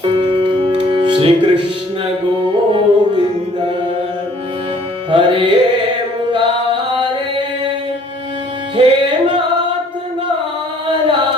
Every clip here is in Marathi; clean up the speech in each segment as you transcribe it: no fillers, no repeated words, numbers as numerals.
श्री कृष्ण गोविंद हरे मुरारे हे नाथ नारायण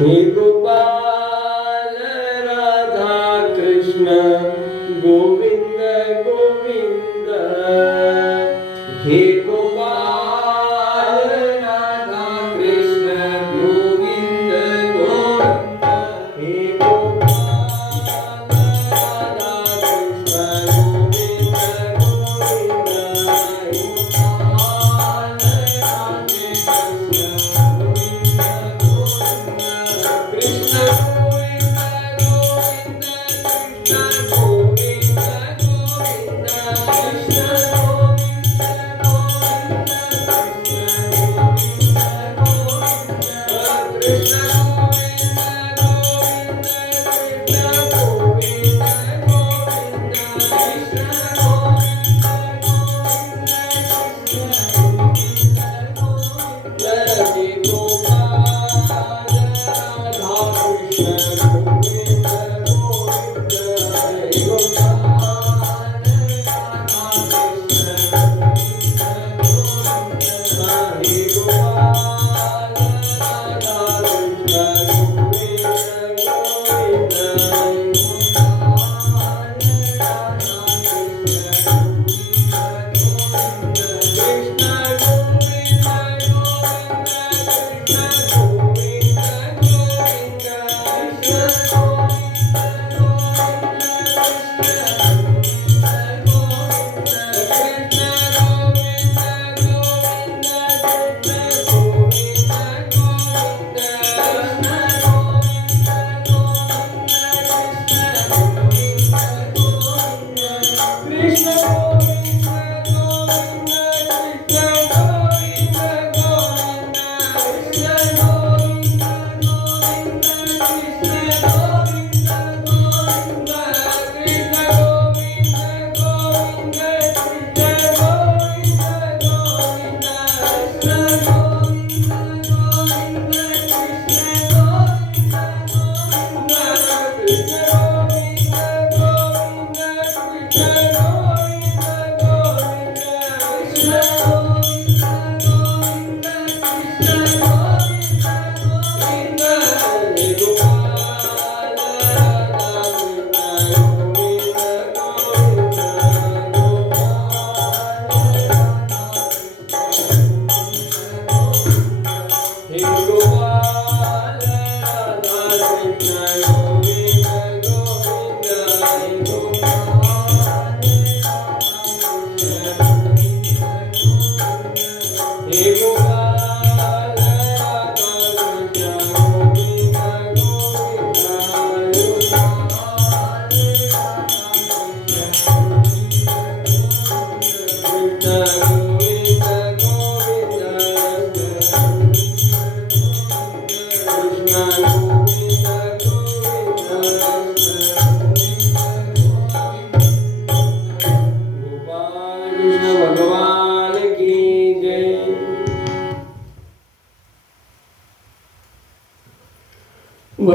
हे गोपाल राधा कृष्ण गोविंद गोविंद हे गोपाल राधा कृष्ण गोविंद गोविंद हे गोपाल राधा कृष्ण गोविंद गोविंद हे गोपाल राधा कृष्ण कृष्ण गोविंद गोविंद कृष्ण गोविंद गोविंद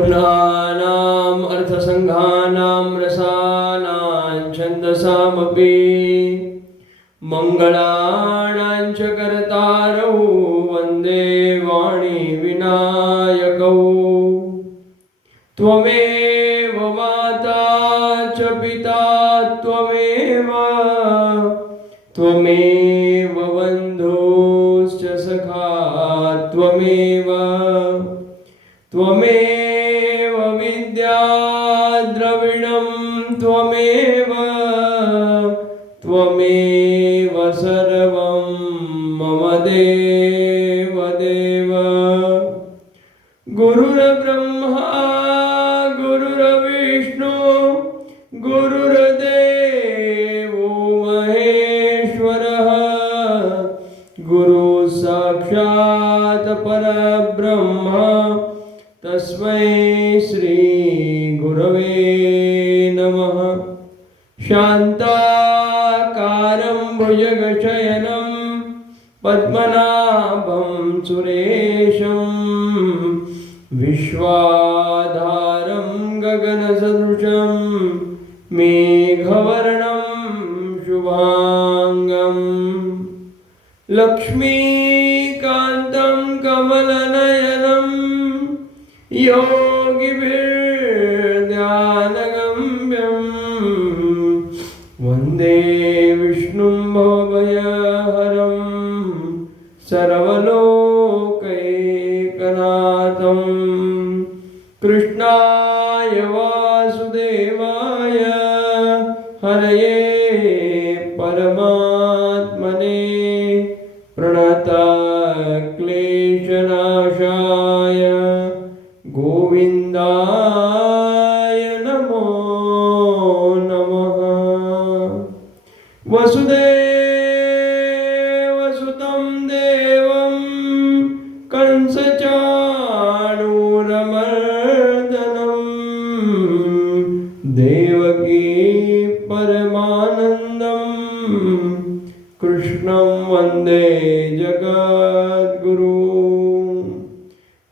वर्णानाम् अर्थसङ्घानां रसानां छन्दसामपि मङ्गलानां च कर्तारौ वन्दे वाणी विनायकौ त्वमेव माता च पिता त्वमेव त्वमेव बन्धुश्च सखा त्वमेव त्वमेव विद्या द्रविणं त्वमेव त्वमेव सर्वं मम देव देव गुरुर्ब्रह्मा गुरुर्विष्णु गुरुर्देवो महेश्वरः गुरु साक्षात् परब्रह्म तस्मै श्री गुरवे नमः। शान्ताकारं भुजगशयनं पद्मनाभं सुरेशं विश्वाधारं गगनसदृशं मेघवर्णं शुभांगं लक्ष्मीकान्तं कमलनयनं योगिभिर्ध्यानगम्यं वन्दे विष्णुं भवभयहरं सर्वलोकैकनाथं कृष्णाय वासुदेवाय हरये परमात्मने प्रणतक्लेशनाशाय गोविन्दाय नमो नमः। वसुदेवसुतं देवं कंसचाणूरमर्दनं देवकी परमानन्दं कृष्णं वन्दे जगद्गुरु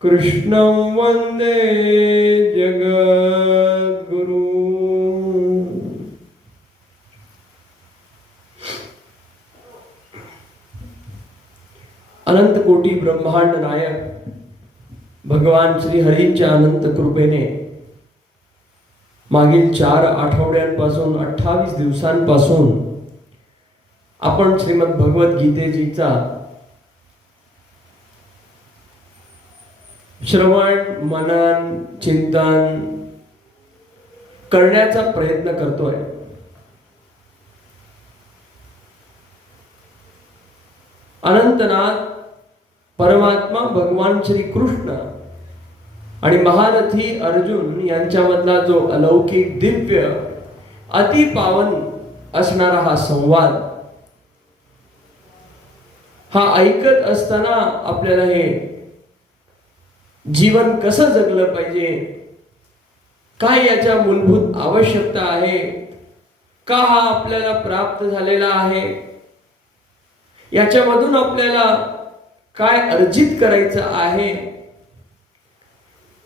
कृष्णं वन्दे जगद्गुरु। अनंत कोटी ब्रह्मांड नायक भगवान श्री हरींच्या अनंत कृपेने मागील 4 आठवड्यांपासून 28 दिवसांपासून आपण श्रीमद भगवत गीतेजीचा श्रवण मनन चिंतन करण्याचा प्रयत्न करतोय। अनंतनाथ परमात्मा भगवान श्री कृष्ण आणि महारथी अर्जुन यांच्यामधला जो अलौकिक दिव्य अति पावन असणारा हा संवाद हा ऐकत असताना आपल्याला हे जीवन कसं जगलं पाहिजे, काय याच्या मूलभूत आवश्यकता आहे, का हा आपल्याला प्राप्त झालेला आहे, याच्यामधून आपल्याला काय अर्जित करायचं आहे,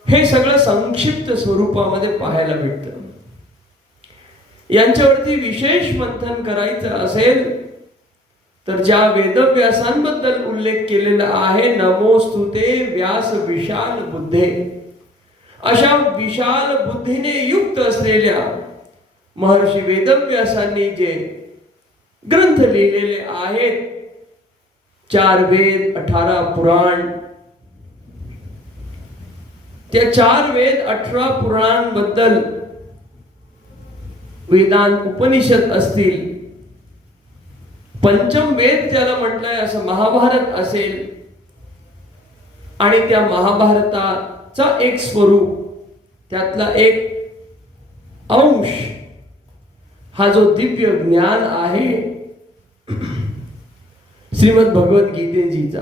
हे सगळं संक्षिप्त स्वरूपामध्ये पाहायला भेटतं। यांच्यावरती विशेष मंथन करायचं असेल तर ज्या वेदव्यासांबद्दल उल्लेख केलेला आहे, नमोस्तुते व्यास विशाल बुद्धे, अशा विशाल बुद्धीने युक्त असलेल्या महर्षी वेदव्यासांनी जे ग्रंथ लिहिलेले आहेत, 4 वेद 18 पुराण, त्या 4 वेद 18 पुराण बद्दल वेदांत उपनिषद असतील, पंचम वेद ज्याला म्हटलंय असं महाभारत असेल, आणि त्या महाभारताचा एक स्वरूप, त्यातला एक अंश हा जो दिव्य ज्ञान आहे श्रीमद भगवत गीतेजीचा,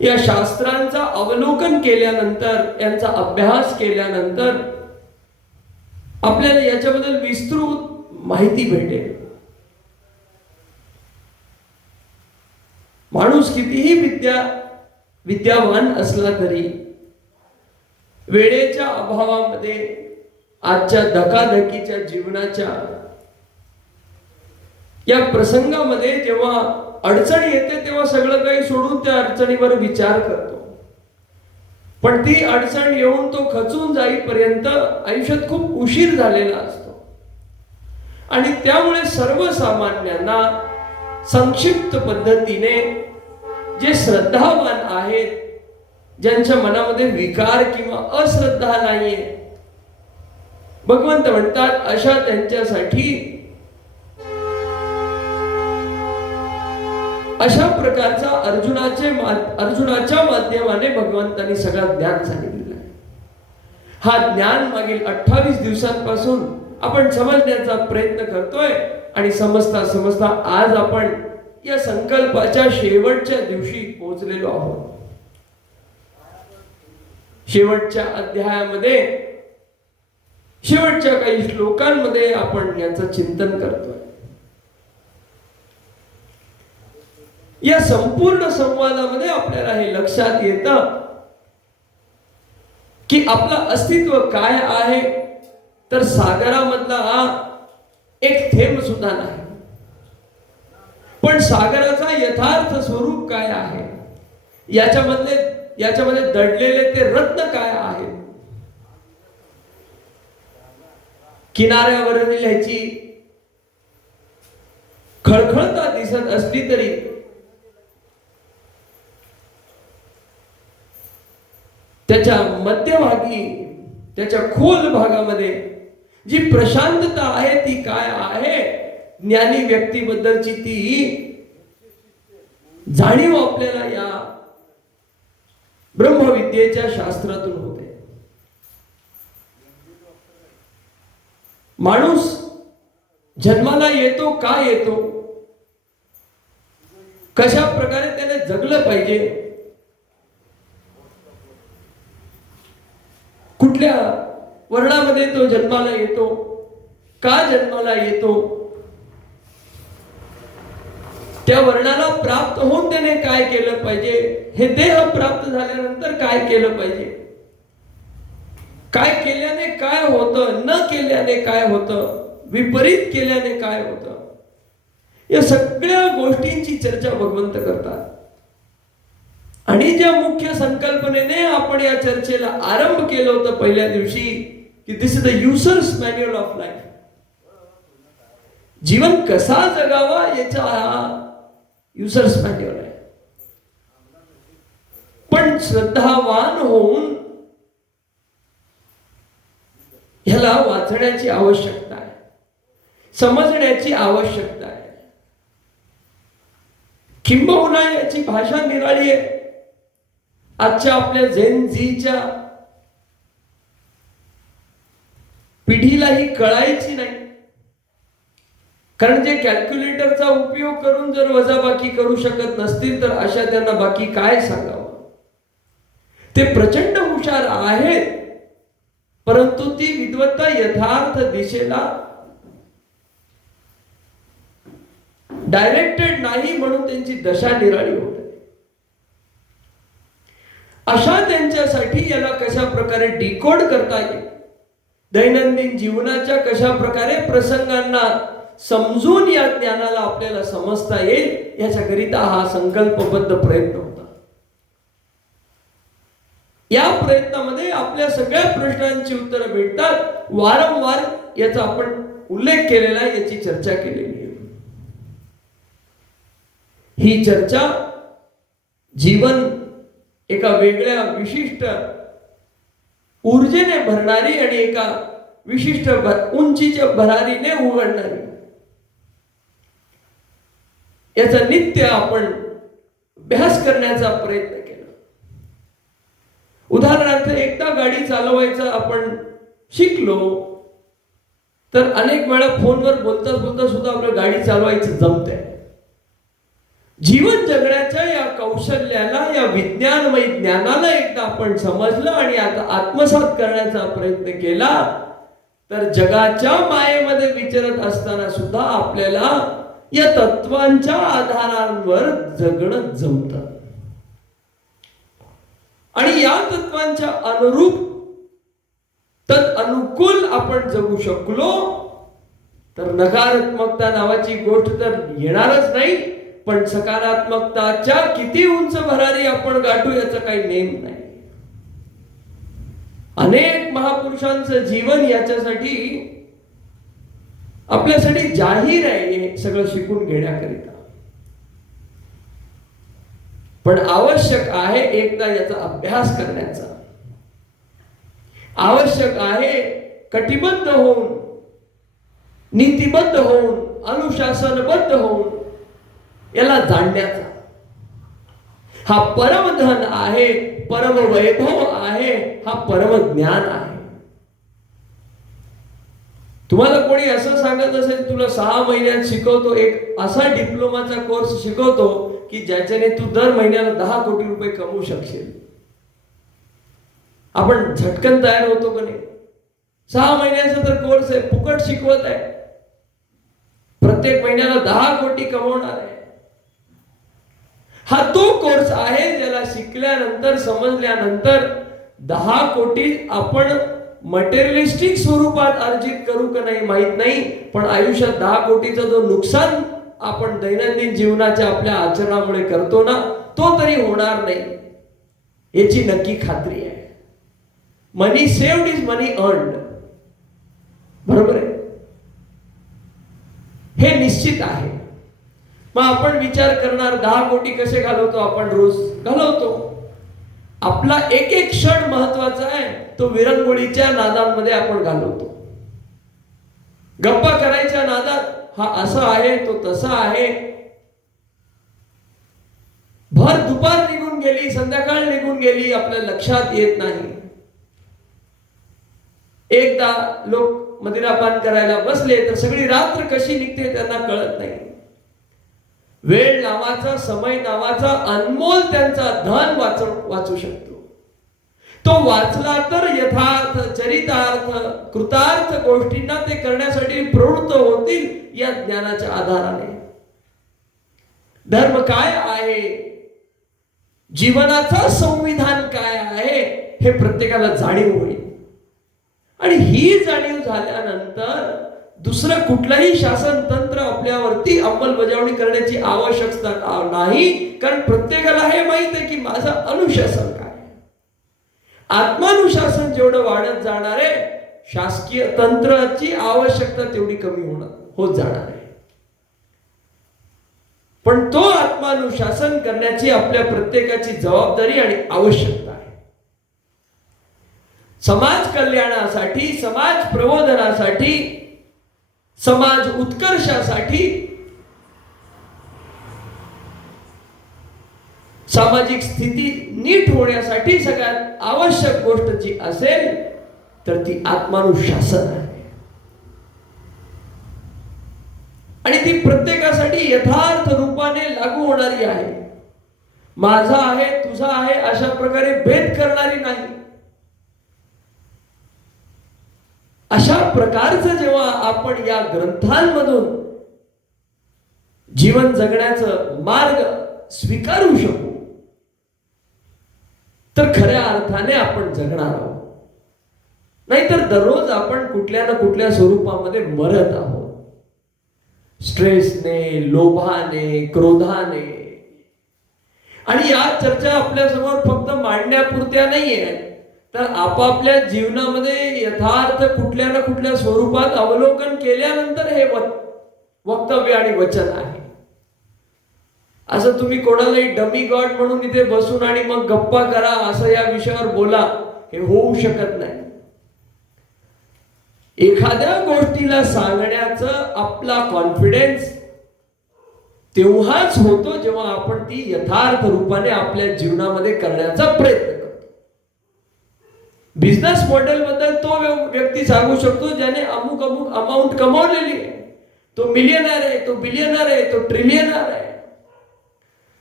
या शास्त्रांचा अवलोकन केल्यानंतर, यांचा अभ्यास केल्यानंतर आपल्याला याच्याबद्दल विस्तृत माहिती भेटेल. माणूस कितीही विद्यावान असला तरी वेळेच्या अभावामध्ये, आजच्या धकाधकीच्या जीवनाच्या या प्रसंगामध्ये जेव्हा अडचण येते तेव्हा सगळं काही सोडून त्या अडचणीवर विचार करतो. पण ती अडचण येऊन तो खचून जाईपर्यंत आयुष्यात खूप उशीर झालेला असतो. आणि त्यामुळे सर्वसामान्यांना संक्षिप्त पद्धतीने जे श्रद्धावान आहेत, ज्यांच्या मनामध्ये विकार किंवा अश्रद्धा नाहीये, भगवंत म्हणतात अशा त्यांच्यासाठी अशा प्रकारचा अर्जुनाच्या माध्यमाने भगवंतांनी सगळं ज्ञान सांगितलेलं आहे. हा ज्ञान मागील 28 दिवसांपासून आपण समजण्याचा प्रयत्न करतोय आणि समजता आज आपण या संकल्पाच्या शेवटच्या दिवशी पोहोचलेलो आहोत. शेवटच्या अध्यायामध्ये, शेवटच्या काही श्लोकांमध्ये आपण याचं चिंतन करतोय. या संपूर्ण संवादामध्ये आपल्याला हे लक्षात येतं की आपलं अस्तित्व काय आहे, तर सागरामधला एक थेंब सुद्धा नाही. पण सागराचा यथार्थ स्वरूप काय आहे, याच्यामध्ये दडलेले ते रत्न काय आहे. किनाऱ्यावरील ह्याची खळखळता दिसत असली तरी त्याच्या मध्यभागी, त्याच्या खोल भागामध्ये जी प्रशांतता आहे ती काय आहे, ज्ञानी व्यक्तीबद्दलची ती जाणीव आपल्याला या ब्रह्मविद्येच्या शास्त्रातून होते. माणूस जन्माला येतो, का येतो, कशा प्रकारे त्याने जगलं पाहिजे, कुठल्या वर्णामध्ये तो जन्माला येतो, का जन्माला येतो, त्या वर्णाला प्राप्त होऊन त्याने काय केलं पाहिजे, हे देह प्राप्त झाल्यानंतर काय केलं पाहिजे, काय केल्याने काय होतं, न केल्याने काय होतं, विपरीत केल्याने काय होतं, या सगळ्या गोष्टींची चर्चा भगवंत करतात. आणि ज्या मुख्य संकल्पनेने आपण या चर्चेला आरंभ केलं होतं पहिल्या दिवशी, की this is the users manual of life, जीवन कसा जगावा याचा हा युजर्स मॅन्युअल आहे. पण श्रद्धावान होऊन ह्याला वाचण्याची आवश्यकता आहे, समजण्याची आवश्यकता आहे. किंबहुना याची भाषा निराळी आहे. आजच्या आपल्या झेन झीच्या पिढीलाही कळायची नाही. कारण जे कॅल्क्युलेटरचा उपयोग करून जर वजाबाकी करू शकत नसतील तर अशा त्यांना बाकी काय सांगावं. ते प्रचंड हुशार आहेत, परंतु ती विद्वत्ता यथार्थ दिशेला डायरेक्टेड नाही, म्हणून त्यांची दशा निराळी होते. अशा त्यांच्यासाठी याला कशा प्रकारे डिकोड करता येईल दैनंदिन जीवनाच्या कशा प्रकारे प्रसंगांना समजून या ज्ञानाला आपल्याला समजता येईल याच्याकरिता हा संकल्पबद्ध प्रयत्न होता. या प्रयत्नामध्ये आपल्या सगळ्या प्रश्नांची उत्तरं भेटतात. वारंवार याचा आपण उल्लेख केलेला आहे, याची चर्चा केलेली आहे. ही चर्चा जीवन एका वेगळ्या विशिष्ट ऊर्जेने भरणारी आणि एका विशिष्ट उंचीच्या भरारीने उघडणारी, याचा नित्य आपण अभ्यास करण्याचा प्रयत्न केला. उदाहरणार्थ एकदा गाडी चालवायचं आपण शिकलो तर अनेक वेळा फोनवर बोलता बोलता सुद्धा आपलं गाडी चालवायचं जमतंय. जीवन जगण्याच्या या कौशल्याला, या विज्ञानमय ज्ञानाला एकदा आपण समजलं आणि आता आत्मसात करण्याचा प्रयत्न केला तर जगाच्या मायेमध्ये विचरत असताना सुद्धा आपल्याला या तत्वांच्या आधारांवर जगणं जमतं. आणि या तत्वांच्या अनुरूप अनुकूल आपण जगू शकलो तर नकारात्मकता नावाची गोष्ट तर येणारच नाही, पण सकारात्मकताच्या किती उंच भरारी आपण गाठू याचा काही नेम नाही. अनेक महापुरुषांचं जीवन याच्यासाठी आपल्यासाठी जाहीर आहे, हे सगळं शिकून घेण्याकरिता. पण आवश्यक आहे एकदा याचा अभ्यास करण्याचा. आवश्यक आहे कटिबद्ध होऊन, नीतिबद्ध होऊन, अनुशासनबद्ध होऊन याला जाणण्याचा. हा परमधन आहे, परम वैभव आहे, हा परम ज्ञान आहे. तुम्हाला कोणी असं सांगत असेल तुला 6 महिन्यात शिकवतो, एक असा डिप्लोमाचा कोर्स शिकवतो की ज्याच्याने तू दर महिन्याला 10 कोटी रुपये कमवू शकशील, आपण झटकन तयार होतो का नाही? 6 महिन्याचा तर कोर्स आहे, फुकट शिकवत आहे, प्रत्येक महिन्याला 10 कोटी कमवणार आहे. हा तो कोर्स आहे ज्याला शिकल्यानंतर, समजल्यानंतर 10 कोटी आपण मटेरियलिस्टिक स्वरूपात अर्जित करू का नाही माहित नाही, पण आयुष्यात 10 कोटीचा जो नुकसान आपण दैनंदिन जीवनाच्या आपल्या आचरणामुळे करतो ना, तो तरी होणार नाही याची नक्की खात्री आहे. मनी सेव्ड इज मनी अर्न्ड, बरोबर आहे, हे निश्चित आहे. मग आपण विचार करणार 10 कोटी कसे घालवतो आपण? रोज घालवतो. आपला एक एक क्षण महत्वाचा आहे, तो विरंगुळीच्या नादांमध्ये आपण घालवतो. गप्पा करायच्या नादात हा असा आहे, तो तसा आहे. भर दुपार निघून गेली, संध्याकाळ निघून गेली, आपल्या लक्षात येत नाही. एकदा लोक मदिरापान करायला बसले तर सगळी रात्र कशी निघते त्यांना कळत नाही. वेळ नावाचा, समय नावाचा अनमोल त्यांचा धन वाचू शकतो. तो वाचला तर यथार्थ, चरितार्थ, कृतार्थ गोष्टींना ते करण्यासाठी प्रवृत्त होतील या ज्ञानाच्या आधाराने. धर्म काय आहे, जीवनाचा संविधान काय आहे हे प्रत्येकाला जाणीव होईल. आणि ही जाणीव झाल्यानंतर दुसरं कुठलंही शासन तंत्र आपल्यावरती अंमलबजावणी करण्याची आवश्यकता नाही, कारण प्रत्येकाला हे माहित आहे की माझं अनुशासन काय. आत्मानुशासन जेवढं वाढत जाणार आहे, शासकीय तंत्राची आवश्यकता तेवढी कमी होत जाणार आहे. पण तो आत्मानुशासन करण्याची आपल्या प्रत्येकाची जबाबदारी आणि आवश्यकता आहे. समाज कल्याणासाठी, समाज प्रबोधनासाठी, समाज उत्कर्षासाठी, सामाजिक स्थिती नीट होण्यासाठी सगळ्यात आवश्यक गोष्ट जी असेल तर ती आत्मानुशासन आहे. आणि ती प्रत्येकासाठी यथार्थ रूपाने लागू होणारी आहे. माझा आहे, तुझा आहे अशा प्रकारे भेद करणारी नाही. अशा प्रकारचं जेव्हा आपण या ग्रंथांमधून जीवन जगण्याचं मार्ग स्वीकारू शकू तर खऱ्या अर्थाने आपण जगणार आहोत. नाहीतर दररोज आपण कुठल्या ना कुठल्या स्वरूपामध्ये मरत आहोत. स्ट्रेसने, लोभाने, क्रोधाने. आणि या चर्चा आपल्या समोर फक्त मांडण्यापुरत्या नाहीये, तर आपापल्या जीवनामध्ये यथार्थ कुठल्या ना कुठल्या स्वरूपात अवलोकन केल्यानंतर हे वक्तव्य आणि वचन आहे. असं तुम्ही कोणालाही डमी गॉड म्हणून इथे बसून आणि मग गप्पा करा असं या विषयावर बोला, हे होऊ शकत नाही. एखाद्या गोष्टीला सांगण्याचं आपला कॉन्फिडन्स तेव्हाच होतो जेव्हा आपण ती यथार्थ रूपाने आपल्या जीवनामध्ये करण्याचा प्रयत्न करतो. बिझनेस मॉडेल बद्दल तो व्यक्ती सांगू शकतो ज्याने अमुक अमुक अमाऊंट कमावलेली आहे, तो मिलियनर आहे, तो बिलियनर आहे, तो ट्रिलियनर आहे.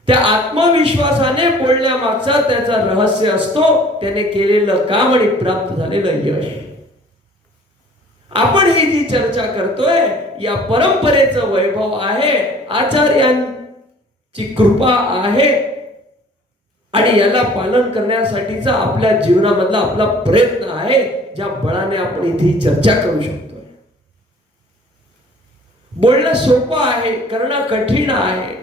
त्या आत्मविश्वासाने बोलण्यामागचा त्याचा रहस्य असतो त्याने केलेलं काम आणि प्राप्त झालेलं यश. आपण ही जी चर्चा करतोय या परंपरेचं वैभव आहे, आचार्यांची कृपा आहे आणि याला पालन करण्यासाठीचा आपल्या जीवनामधला आपला प्रयत्न आहे, ज्या बळाने आपण इथे ही चर्चा करू शकतो. बोलणं सोपं आहे, करणं कठीण आहे,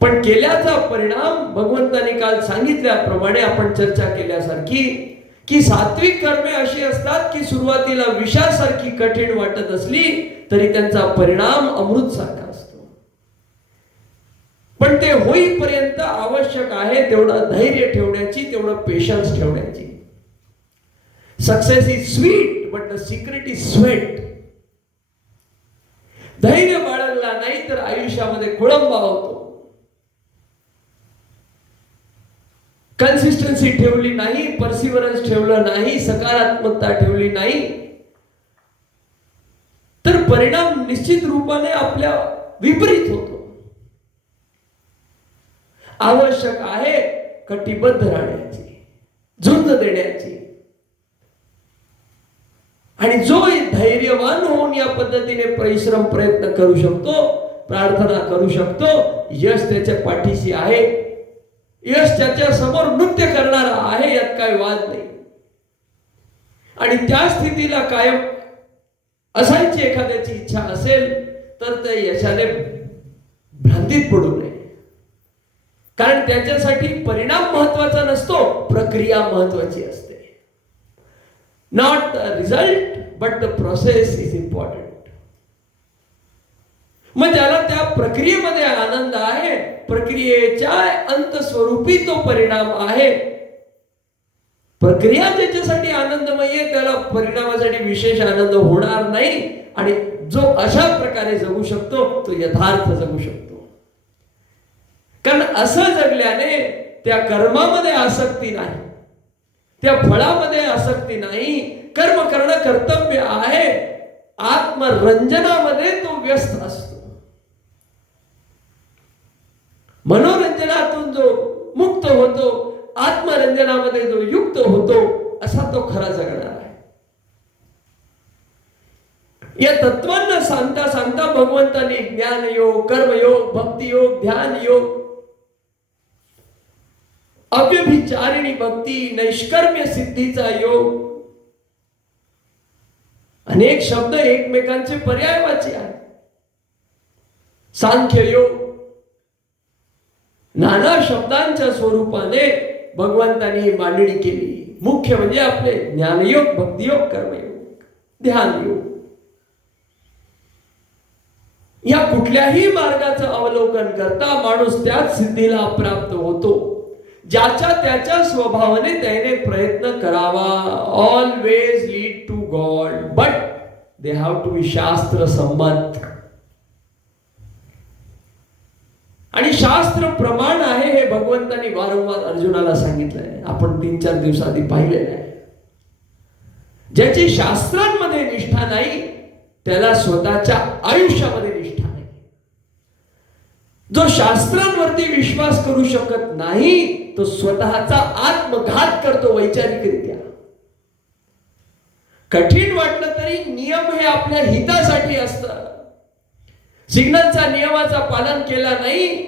पण केल्याचा परिणाम भगवंतांनी काल सांगितल्याप्रमाणे आपण चर्चा केल्यासारखी की सात्विक कर्मे अशी असतात की सुरुवातीला विषासारखी कठीण वाटत असली तरी त्यांचा परिणाम अमृत सारखा असतो. पण ते होईपर्यंत आवश्यक आहे तेवढं धैर्य ठेवण्याची, तेवढं पेशन्स ठेवण्याची. Success is sweet but the secret is sweat. धैर्य बाळगला नाही तर आयुष्यामध्ये खोळंबा होतो. कन्सिस्टन्सी ठेवली नाही, परसिव्हरन्स ठेवलं नाही, सकारात्मकता ठेवली नाही, तर परिणाम निश्चित रूपाने आपल्या विपरीत होतो. आवश्यक आहे कटिबद्ध राहण्याची, झुंज देण्याची. आणि जो धैर्यवान होऊन या पद्धतीने परिश्रम प्रयत्न करू शकतो, प्रार्थना करू शकतो, यश त्याच्या पाठीशी आहे. यश त्याच्या समोर नृत्य करणारा आहे, यात काही वाद नाही. आणि त्या स्थितीला कायम असायची एखाद्याची इच्छा असेल तर त्या यशाने भ्रांतीत पडू नये. कारण त्याच्यासाठी परिणाम महत्वाचा नसतो, प्रक्रिया महत्वाची असते. Not the result but the process is important. मग ज्याला त्या प्रक्रियेमध्ये आनंद आहे, प्रक्रियेच्या अंतस्वरूपी तो परिणाम आहे. प्रक्रिया ज्याच्यासाठी आनंदमय आहे त्याला परिणामासाठी विशेष आनंद होणार नाही. आणि जो अशा प्रकारे जगू शकतो तो यथार्थ जगू शकतो. कारण असं जगल्याने त्या कर्मामध्ये आसक्ती नाही, त्या फळामध्ये आसक्ती नाही. कर्म करणं कर्तव्य आहे, आत्मरंजनामध्ये तो व्यस्त असतो. मनोरंजनातून जो मुक्त होतो, आत्मरंजनामध्ये जो युक्त होतो, असा तो खरा जगणार आहे. या तत्वांना सांगता सांगता भगवंतांनी ज्ञानयोग, कर्मयोग, भक्तियोग, ध्यान योग, अव्यभिचारिणी भक्ती, नैष्कर्म्य सिद्धीचा योग, अनेक शब्द एकमेकांचे पर्यायवाची आहेत. सांख्य योग, नाना शब्दांच्या स्वरूपाने भगवंतांनी ही मांडणी केली. मुख्य म्हणजे आपले ज्ञानयोग, भक्तियोग, कर्मयोग, ध्यानयोग. या कुठल्याही मार्गाचं अवलोकन करता माणूस त्याच सिद्धीला प्राप्त होतो ज्याच्या त्याच्या स्वभावाने त्याने प्रयत्न करावा. Always lead to God but they have to be शास्त्र संमत. आणि शास्त्र प्रमाण आहे हे भगवंतांनी वारंवार अर्जुनाला सांगितलंय. आपण 3-4 दिवसाआधी पाहिलेलं आहे. ज्याची शास्त्रांमध्ये निष्ठा नाही त्याला स्वतःच्या आयुष्यामध्ये निष्ठा नाही. जो शास्त्रांवरती विश्वास करू शकत नाही तो स्वतःचा आत्मघात करतो वैचारिकरित्या. कठीण वाटलं तरी नियम हे आपल्या हितासाठी असतं. सिग्नलचा नियमाचा पालन केला नाही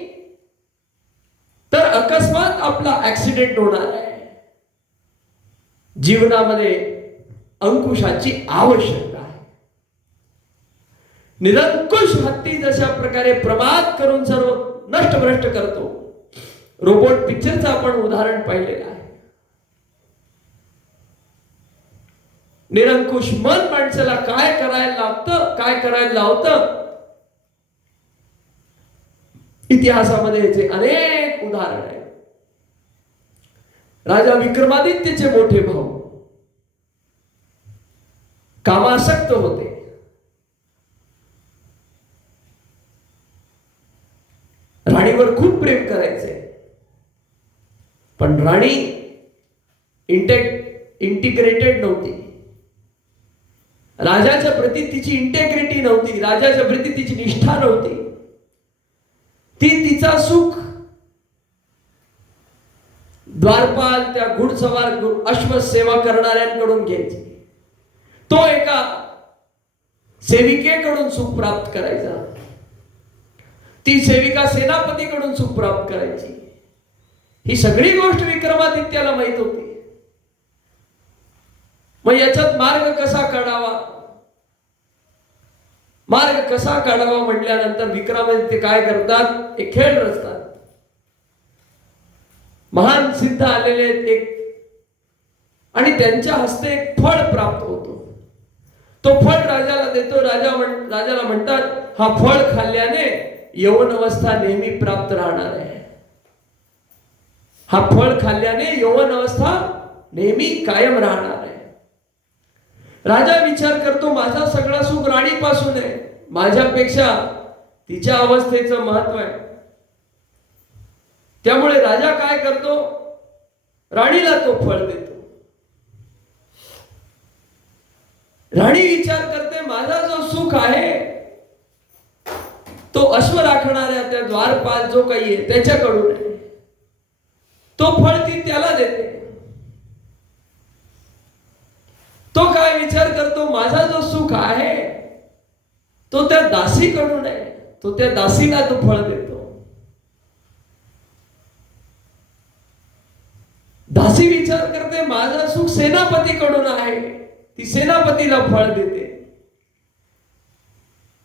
तर अकस्मात आपला ऍक्सिडेंट होणार आहे. जीवनामध्ये अंकुशाची आवश्यकता आहे. निरंकुश हत्ती जशा प्रकारे प्रमाद करून सर्व नष्टभ्रष्ट करतो, रोबोट पिक्चरचं आपण उदाहरण पाहिलेलं आहे. निरंकुश मन माणसाला काय करायला लागतं, काय करायला लावतं, इतिहासामध्ये याचे अनेक उदाहरण आहेत. राजा विक्रमादित्यचे मोठे भाऊ कामासक्त होते. राणीवर खूप प्रेम करायचे, पण राणी इंटिग्रेटेड नव्हती. राजाच्या प्रती तिची इंटेग्रिटी नव्हती, राजाच्या प्रती तिची निष्ठा नव्हती. ती तिचा सुख द्वारपाल त्या घुडसवार अश्व सेवा करणाऱ्यांकडून घ्यायची. तो एका सेविकेकडून सुख प्राप्त करायचा, ती सेविका सेनापतीकडून सुख प्राप्त करायची. ही सगळी गोष्ट विक्रमादित्याला माहित होती. मग याच्यात मार्ग कसा काढावा, मार्ग कसा काढावा म्हटल्यानंतर विक्रमादित्य काय करतात, एक खेळ रचतात. महान सिद्ध आलेले एक, आणि त्यांच्या हस्ते एक फळ प्राप्त होतो. तो फळ राजाला देतो. राजाला म्हणतात, हा फळ खाल्ल्याने यौवन अवस्था नेहमी प्राप्त राहणार आहे. हा फळ खाल्ल्याने यौवन अवस्था नेहमी कायम राहणार आहे. राजा विचार करतो, माझा सगळा सुख राणीपासून आहे, माझ्यापेक्षा तिच्या अवस्थेचं महत्व आहे. त्यामुळे राजा काय करतो, राणीला तो फळ देतो. राणी विचार करते, माझा जो सुख आहे तो अश्व राखणाऱ्या त्या द्वारपाल जो काही आहे त्याच्याकडून आहे. तो फळ ती त्याला देते. तो काय विचार करतो, माझा जो सुख आहे तो त्या दासीकडून आहे, तो त्या दासीला तो फळ देतो. दासी विचार करते, माझा सुख सेनापतीकडून आहे, ती सेनापतीला फळ देते.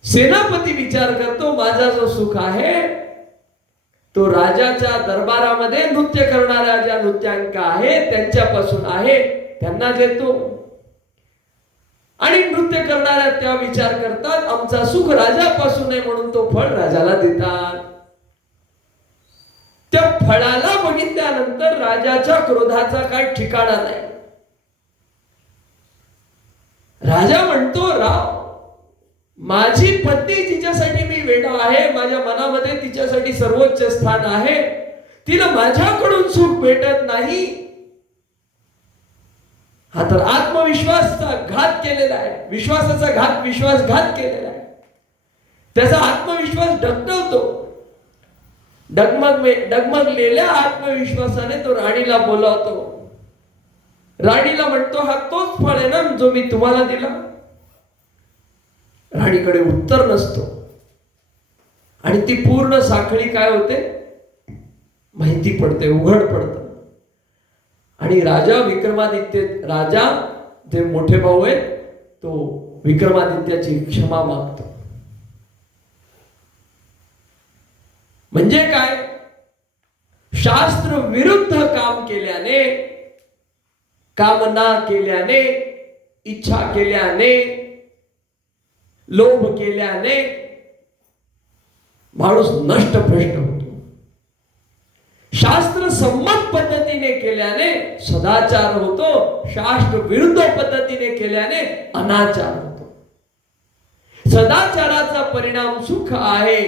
सेनापती विचार करतो, माझा जो सुख आहे तो राजाच्या दरबारामध्ये नृत्य करणाऱ्या ज्या नृत्यांका आहेत त्यांच्यापासून आहे, त्यांना देतो. आणि नृत्य करणाऱ्या त्या विचार करतात, आमचा सुख राजापासून आहे, म्हणून तो फळ राजाला देतात. त्या फळाला बघितल्यानंतर राजाच्या क्रोधाचा काय ठिकाणा नाही. राजा म्हणतो, राव, माझी पत्नी जिच्यासाठी मी वेडा आहे, माझ्या मनामध्ये तिच्यासाठी सर्वोच्च स्थान आहे, तिला माझ्याकडून सुख भेटत नाही. हा तर आत्मविश्वासाचा घात केलेला आहे, विश्वासाचा घात, विश्वासघात केलेला आहे. त्याचा आत्मविश्वास डगमगतो. डगमगलेल्या आत्मविश्वासाने तो राणीला बोलावतो. राणीला म्हणतो, हा तोच फळ आहे ना जो मी तुम्हाला दिला. राणीकडे उत्तर नसतो आणि ती पूर्ण साखळी काय होते माहिती पडते, उघड पडतं. आणि राजा विक्रमादित्य, राजा जे मोठे भाऊ आहेत, तो विक्रमादित्याची क्षमा मागतो. म्हणजे काय, शास्त्र विरुद्ध काम केल्याने, कामना केल्याने, इच्छा केल्याने, लोभ केल्याने माणूस नष्टभ्रष्ट होतो. शास्त्र संमत पद्धतीने केल्याने सदाचार होतो, शास्त्र विरुद्ध पद्धतीने केल्याने अनाचार होतो. सदाचाराचा परिणाम सुख आहे,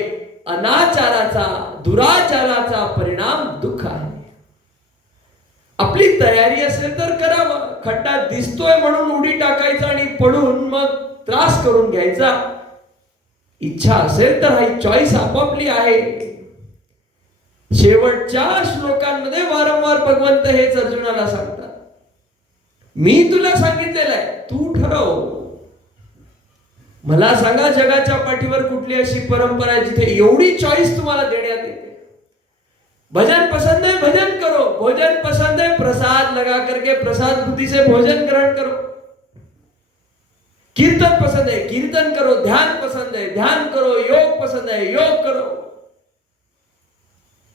अनाचाराचा, दुराचाराचा परिणाम दुःख आहे. आपली तयारी असेल तर करावं, खड्डा दिसतोय म्हणून उडी टाकायचा आणि पडून मग त्रास करून घ्यायचा. इच्छा असेल तर ही चॉईस आपापली आहे. शेवटच्या श्लोकांमध्ये वारंवार भगवंत हेच अर्जुनाला सांगतात, मी तुला सांगितलेलं आहे, तू ठरव. मला सांगा, जगाच्या पाठीवर कुठली अशी परंपरा आहे जिथे एवढी चॉईस तुम्हाला देण्यात येते. भजन पसंद है भजन करो, भोजन पसंद है प्रसाद हाथ लगा करके प्रसाद बुद्धि से भोजन ग्रहण करो। कीर्तन पसंद है कीर्तन करो, ध्यान पसंद है ध्यान करो, योग पसंद है योग करो,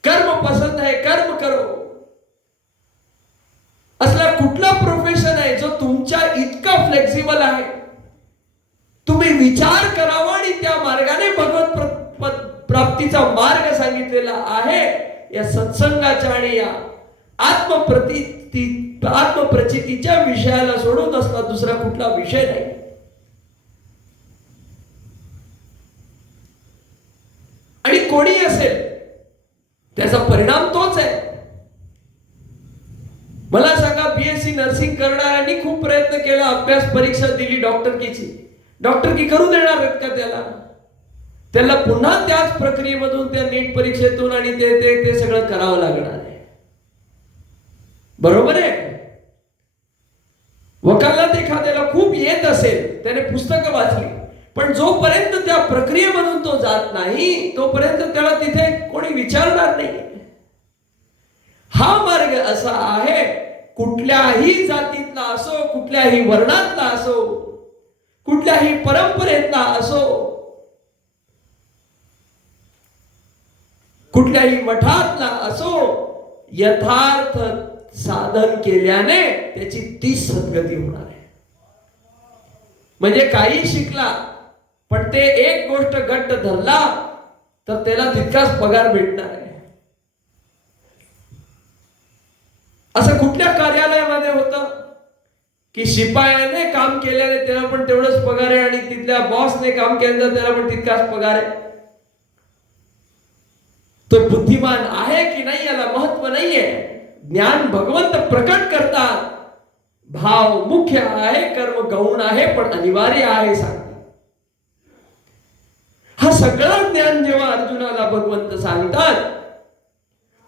कर्म पसंद है कर्म करो। असला कुठला प्रोफेशन आहे जो तुमच्या इतका फ्लेक्सिबल आहे? तुम्ही विचार करावा आणि त्या मार्गाने भगवत प्राप्तीचा मार्ग सांगितलेला आहे। या सत्संगाच्या आणि या आत्मप्रचितीच्या विषयाला सोडून असला दुसरा कुठला विषय नाही। आणि कोणी असेल त्याचा परिणाम तोच आहे। मला सांगा, बीएससी नर्सिंग करणाऱ्यांनी खूप प्रयत्न केला, अभ्यास परीक्षा दिली डॉक्टरकीची, डॉक्टरकी करू देणार आहेत का त्याला? त्याला पुन्हा त्याच प्रक्रियेमधून त्या नीट परीक्षेतून आणि ते सगळं करावं लागणार आहे। बरोबर आहे? वकालत एखाद्याला खूप येत असेल, त्याने पुस्तकं वाचली, पण जोपर्यंत त्या प्रक्रियेमधून तो जात नाही तोपर्यंत त्याला तिथे कोणी विचारणार नाही। हा मार्ग असा आहे, कुठल्याही जातीतला असो, कुठल्याही वर्णातला असो, कुठल्याही परंपरेतला असो, कुठल्याही मठातला असो, यथार्थ साधन केल्याने त्याची तीच सद्गती होणार आहे। म्हणजे काही शिकला पण ते एक गोष्ट घट्ट धरला तर त्याला तितकाच पगार भेटणार आहे। असं कुठल्या कार्यालयामध्ये होतं की शिपायाने काम केल्याने त्याला पण तेवढंच पगार आहे आणि तिथल्या बॉसने काम केल्याने त्याला पण तितकाच पगार आहे? तो बुद्धिमान आहे की नाही याला महत्व नाहीये। ज्ञान भगवंत प्रकट करतात, भाव मुख्य आहे, कर्म गौण आहे पण अनिवार्य आहे सांगतात। हा सगळा ज्ञान जेव्हा अर्जुनाला भगवंत सांगतात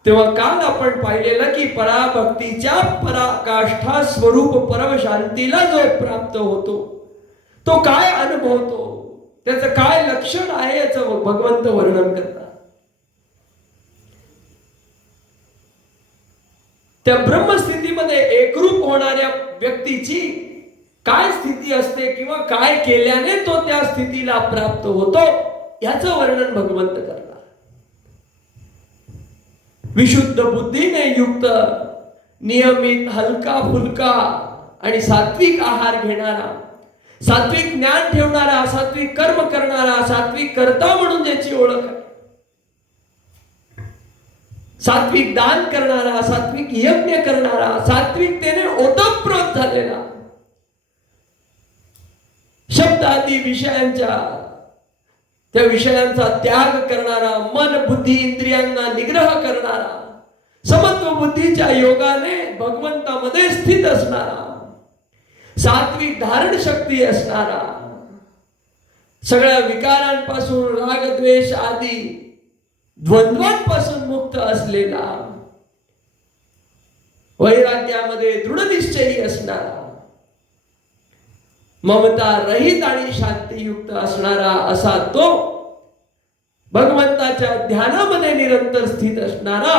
तेव्हा काल आपण पाहिलेलं की पराभक्तीच्या पराकाष्ठा स्वरूप परम शांतीला जो प्राप्त होतो तो काय अनुभवतो, त्याचं काय लक्षण आहे याचं भगवंत वर्णन करतात। त्या ब्रह्मस्थितीमध्ये एकरूप होणाऱ्या व्यक्तीची काय स्थिती असते किंवा काय केल्याने तो त्या स्थितीला प्राप्त होतो याचं वर्णन भगवंत करतात। विशुद्ध बुद्धीने युक्त, नियमित हलका फुलका आणि सात्विक आहार घेणारा, सात्विक ज्ञान ठेवणारा, सात्विक कर्म करणारा, सात्विक कर्ता म्हणून ज्याची ओळख आहे, सात्विक दान करणारा, सात्विक यज्ञ करणारा, सात्विकतेने ओतप्रोत झालेला, शब्द आदी विषयांच्या त्या विषयांचा त्याग करणारा, मन बुद्धी इंद्रियांना निग्रह करणारा, समत्व बुद्धीच्या योगाने भगवंतामध्ये स्थित असणारा, सात्विक धारण शक्ती असणारा, सगळ्या विकारांपासून राग द्वेष आदी द्वंद्वांपासून मुक्त असलेला, वैराग्यामध्ये दृढ निश्चयी असणारा, ममता रहित आणि शांतीयुक्त असणारा असा तो भगवंताच्या ध्यानामध्ये निरंतर स्थित असणारा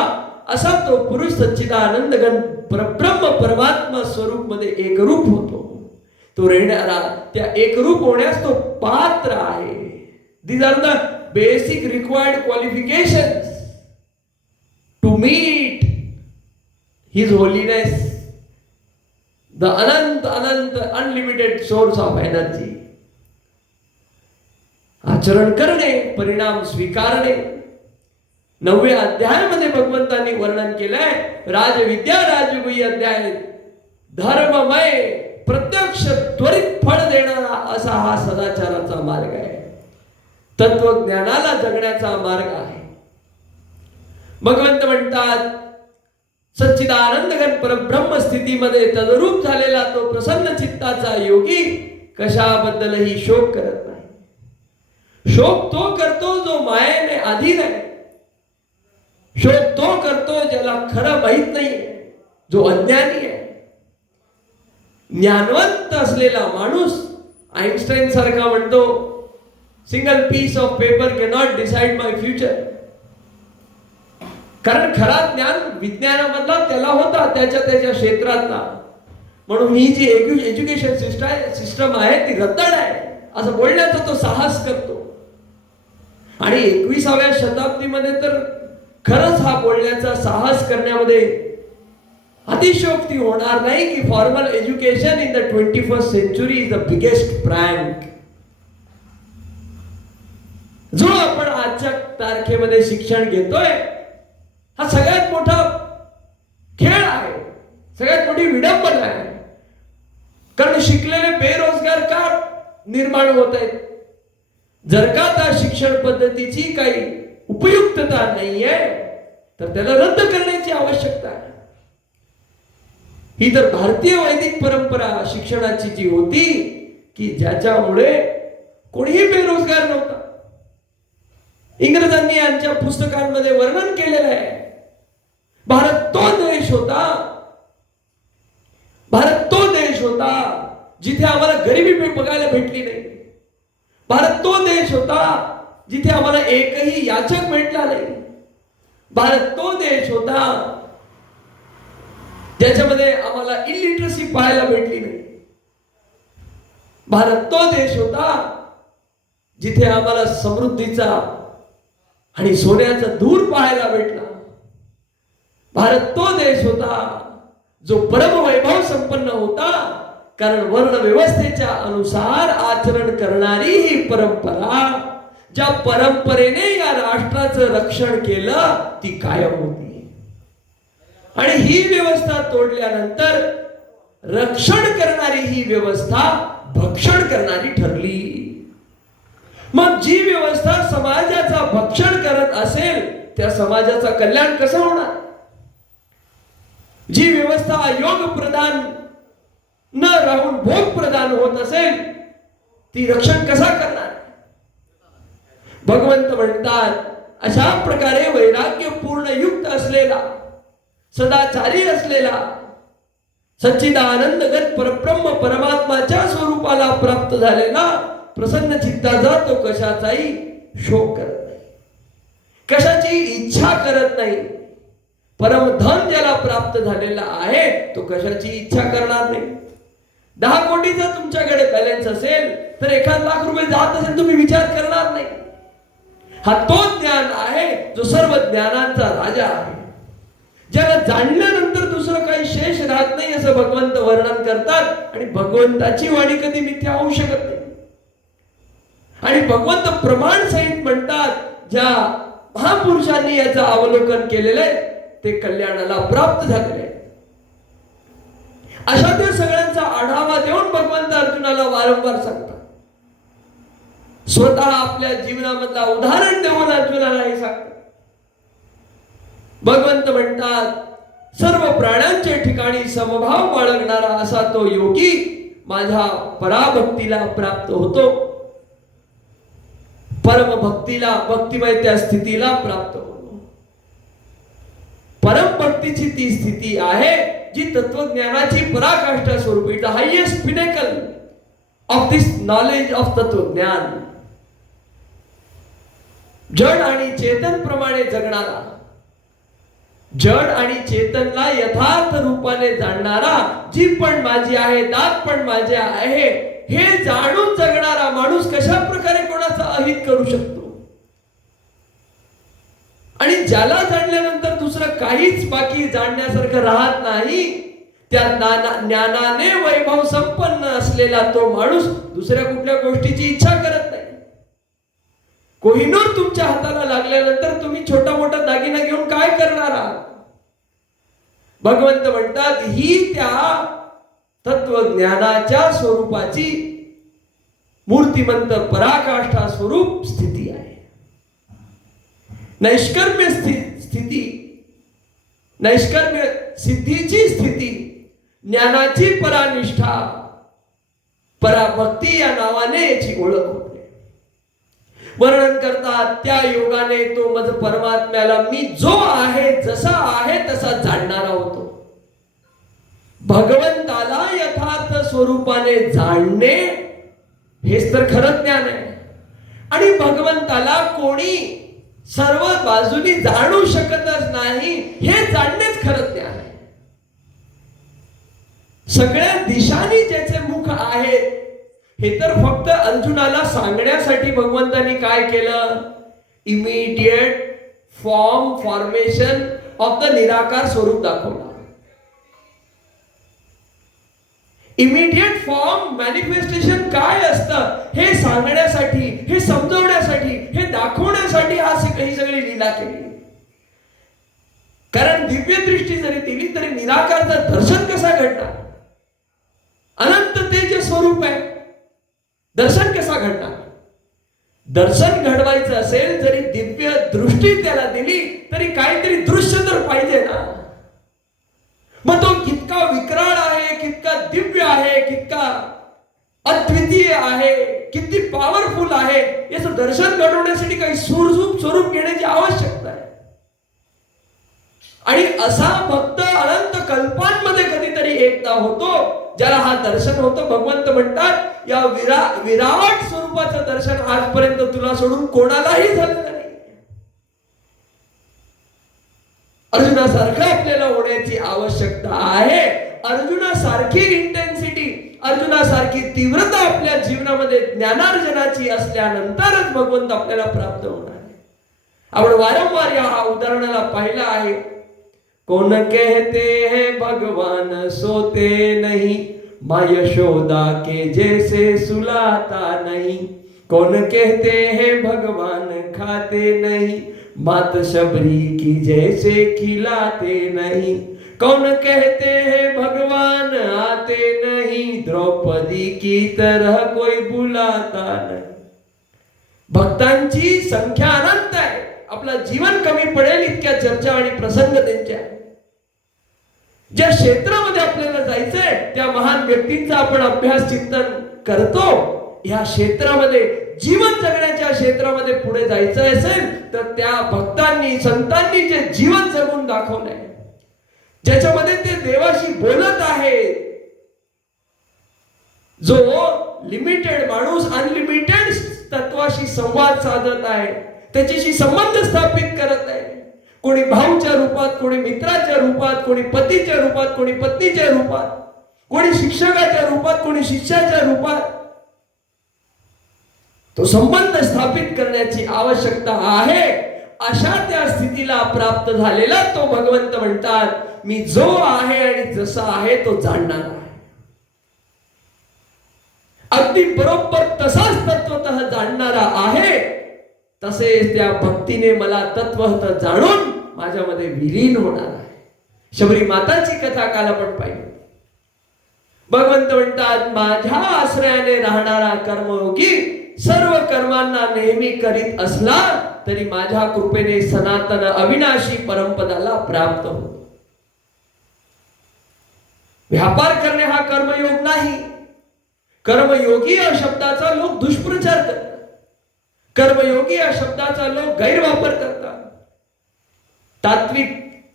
असा तो पुरुष सच्चिदानंद घन परब्रह्म परमात्मा स्वरूप मध्ये एकरूप होतो। तो रेहणारा त्या एकरूप होण्यास तो पात्र आहे। These are the basic required qualifications to meet His Holiness, the Anant unlimited source of energy. आचरण करणे, परिणाम स्वीकारणे। 9व्या अध्यायामध्ये भगवंतांनी वर्णन केलंय, राजविद्या राजगुह्य अध्याय, धर्ममय प्रत्यक्ष त्वरित फळ देणारा असा हा सदाचाराचा मार्ग आहे, तत्वज्ञानाला जगण्याचा मार्ग आहे। भगवंत म्हणतात, सच्चिदानंद घन परब्रह्म स्थितीमध्ये तदरूप झालेला तो प्रसन्न चित्ताचा योगी कशाबद्दलही शोक करत नाही। शोक तो करतो जो मायेने अधीन आहे, शोक तो करतो ज्याला खरं माहित नाही, जो अज्ञानी आहे। ज्ञानवंत असलेला माणूस आइन्स्टाईन सारखा म्हणतो, single piece of paper cannot decide my future. कारण खरा ज्ञान विज्ञानामधला त्याला होता, त्याच्या क्षेत्रातला. म्हणून ही जी एज्युकेशन सिस्टम आहे ती रद्दड आहे असं बोलण्याचा तो साहस करतो. आणि 21व्या शताब्दीमध्ये तर खरंच हा बोलण्याचा साहस करण्यामध्ये अतिशयोक्ती होणार नाही की formal education in the 21st century is the biggest prank. जो आपण आजच्या तारखेमध्ये शिक्षण घेतोय हा सगळ्यात मोठा खेळ आहे, सगळ्यात मोठी विडंबना आहे. कारण शिकलेले बेरोजगार का निर्माण होत आहेत? जर का त्या शिक्षण पद्धतीची काही उपयुक्तता नाहीये तर त्याला रद्द करण्याची आवश्यकता आहे. ही तर भारतीय वैदिक परंपरा शिक्षणाची जी होती की ज्याच्यामुळे कोणीही बेरोजगार नव्हता. इंग्रजांनी यांच्या पुस्तकांमध्ये वर्णन केलेलं आहे. भारत तो देश होता, भारत तो देश होता जिथे आम्हाला गरिबी बघायला भेटली नाही. भारत तो देश होता जिथे आम्हाला एकही याचक भेटला नाही. भारत तो देश होता ज्याच्यामध्ये आम्हाला इलिटरसी पाहायला भेटली नाही. भारत तो देश होता जिथे आम्हाला समृद्धीचा आणि सोन्याचा धूर पाहायला भेटला. भारत तो देश होता जो परमवैभव संपन्न होता, कारण वर्ण व्यवस्थेच्या अनुसार आचरण करणारी ही परंपरा, ज्या परंपरेने या राष्ट्राचं रक्षण केलं ती कायम होती. आणि ही व्यवस्था तोडल्यानंतर रक्षण करणारी ही व्यवस्था भक्षण करणारी ठरली. मग जी व्यवस्था समाजाचा भक्षण करत असेल त्या समाजाचा कल्याण कसं होणार? जी व्यवस्था योग प्रदान न राहून भोग प्रदान होत असेल ती रक्षण कसा करणार? भगवंत म्हणतात अशा प्रकारे वैराग्यपूर्ण युक्त असलेला, सदाचारी असलेला, सच्चिदानंदगत परब्रह्म परमात्माच्या स्वरूपाला प्राप्त झालेला प्रसन्न चित्ताचा तो कशाचाही शोक करत नाही, कशाची इच्छा करत नाही. परमधन ज्याला प्राप्त झालेला आहे तो कशाची इच्छा करणार नाही. 10 कोटीचा तुमच्याकडे बॅलन्स असेल तर 1 लाख रुपये जात असेल तुम्ही विचार करणार नाही. हा तो ज्ञान आहे जो सर्व ज्ञानांचा राजा आहे, ज्याला जाणल्यानंतर दुसरं काही शेष राहत नाही असं भगवंत वर्णन करतात. आणि भगवंताची वाणी कधी मिथ्या होऊ शकत नाही. आणि भगवंत प्रमाण सहित म्हणतात ज्या महापुरुषांनी याचं अवलोकन केलेलं आहे ते कल्याणाला प्राप्त झालेले. अशा त्या सगळ्यांचा आढावा देऊन भगवंत अर्जुनाला वारंवार सांगतात. स्वतः आपल्या जीवनामधला उदाहरण देऊन अर्जुनाला हे सांगतात. भगवंत म्हणतात सर्व प्राण्यांच्या ठिकाणी समभाव बाळगणारा असा तो योगी माझ्या पराभक्तीला प्राप्त होतो, परमभक्तीला भक्तिमय त्या स्थितीला प्राप्त होतो. परमभक्तीची ती स्थिती आहे जी तत्वज्ञानाची पराकाष्ठा स्वरूपी, the highest pinnacle of this knowledge of तत्वज्ञान. जड आणि चेतन प्रमाणे जगणारा, जड आणि चेतनला यथार्थ रूपाने जाणणारा, जीभ पण माझी आहे दात पण माझे आहे हे जाणून जगणारा माणूस कशा प्रकारे कोणाचा अहित करू शकतो? आणि ज्याला जाणल्यानंतर दुसरं काहीच बाकी जाणण्यासारखं राहत नाही, त्या ज्ञानाने वैभव संपन्न असलेला तो माणूस दुसऱ्या कुठल्या गोष्टीची इच्छा करत नाही. कोहिनूर तुमच्या हाताला लागल्यानंतर तुम्ही छोटा मोठा दागिना घेऊन काय करणार आहात? भगवंत म्हणतात ही त्या तत्वज्ञानाच्या स्वरूपाची मूर्तिमंत पराकाष्ठा स्वरूप स्थिती आहे. नैष्कर्म्य स्थिती, नैष्कर्म्य सिद्धीची स्थिती, ज्ञानाची परानिष्ठा, पराभक्ती या नावाने याची ओळख होते. वर्णन करतात त्या योगाने तो मज परमात्म्याला मी जो आहे जसा आहे तसा जाणणारा होतो. भगवंताला यथार्थ स्वरूपाने जाणणे हेच तर खरं ज्ञान आहे. आणि भगवंताला कोणी सर्व बाजूनी जाणू शकतच नाही, हे जाणणेच खरं ज्ञान आहे. सगळ्या दिशांनी ज्याचे मुख आहेत, हे तर फक्त अर्जुनाला सांगण्यासाठी भगवंतांनी काय केलं, इमिडिएट फॉर्मेशन ऑफ द निराकार स्वरूप दाखवला. इमिडिएट फॉर्म मॅनिफेस्टेशन काय असतं हे सांगण्यासाठी, हे समजवण्यासाठी, हे दाखवण्यासाठी ही सगळी लीला केली. कारण दिव्य दृष्टी जरी दिली तरी निराकारचं दर्शन कसा घडणार? अनंत ते जे स्वरूप आहे, दर्शन कसा घडणार? दर्शन घडवायचं असेल जरी दिव्य दृष्टी त्याला दिली तरी काहीतरी दृश्य तर पाहिजे ना. मग तो कितका विक्राळ आहे, कितका दिव्य आहे, कितका अद्वितीय आहे, किती पॉवरफुल आहे, याचं दर्शन घडवण्यासाठी काही स्वरूप घेण्याची आवश्यकता आहे. आणि असा भक्त अनंत कल्पांमध्ये कधीतरी एकदा होतो, ज्याला हा दर्शन होतं. भगवंत म्हणतात, या विराट स्वरूपाचं दर्शन आजपर्यंत तुला सोडून कोणालाही झालं नाही. अर्जुनासारखं आपल्याला होण्याची आवश्यकता आहे. अर्जुनासारखी इंटेन्सिटी, अर्जुनासारखी तीव्रता आपल्या जीवनामध्ये ज्ञानार्जनाची असल्यानंतरच भगवंत आपल्याला प्राप्त होणार आहे. आपण वारंवार या उदाहरणाला पाहिलं आहे. कौन कहते हैं भगवान सोते नहीं, माँ यशोदा के जैसे सुलाता नहीं. कौन कहते हैं भगवान खाते नहीं, मात शबरी की जैसे खिलाते नहीं. कौन कहते हैं भगवान आते नहीं, द्रौपदी की तरह कोई बुलाता नहीं. भक्तांची संख्या अनंत आहे. आपलं जीवन कमी पडेल इतक्या चर्चा आणि प्रसंग त्यांच्या. ज्या क्षेत्रामध्ये आपल्याला जायचंय त्या महान व्यक्तींचा आपण अभ्यास चिंतन करतो. या क्षेत्रामध्ये, जीवन जगण्याच्या क्षेत्रामध्ये पुढे जायचं असेल तर त्या भक्तांनी, संतांनी जे जीवन जगून दाखवलंय, ज्याच्यामध्ये ते देवाशी बोलत आहे, जो लिमिटेड माणूस अनलिमिटेड तत्वाशी संवाद साधत आहे, त्याच्याशी संबंध स्थापित करत आहे. कोणी भाऊच्या रूपात, कोणी मित्राच्या रूपात, कोणी पतीच्या रूपात, कोणी पत्नीच्या रूपात, कोणी शिक्षकाच्या रूपात, कोणी शिष्याच्या रूपात. तो संबंध स्थापित करण्याची आवश्यकता आहे. अशा त्या स्थितीला प्राप्त झालेला तो भगवंत म्हणतात, मी जो आहे आणि जसा आहे तो जाणणार आहे. अगदी बरोबर तसाच तत्वतः जाणणारा आहे. तसेच त्या भक्तीने मला तत्वतः जाणून माझ्यामध्ये विलीन होणार आहे. शबरी माताची कथा काल आपण पाहिली. भगवंत म्हणतात, माझ्या आश्रयाने राहणारा कर्मयोगी सर्व कर्मांना नेहमी करीत असला तरी माझ्या कृपेने सनातन अविनाशी परमपदाला प्राप्त होतो. व्यापार करणे हा कर्मयोग नाही. कर्मयोगी या शब्दाचा लोक दुष्प्रचार करतात. कर्मयोगी या शब्दाचा लोक गैरवापर करतात. तात्विक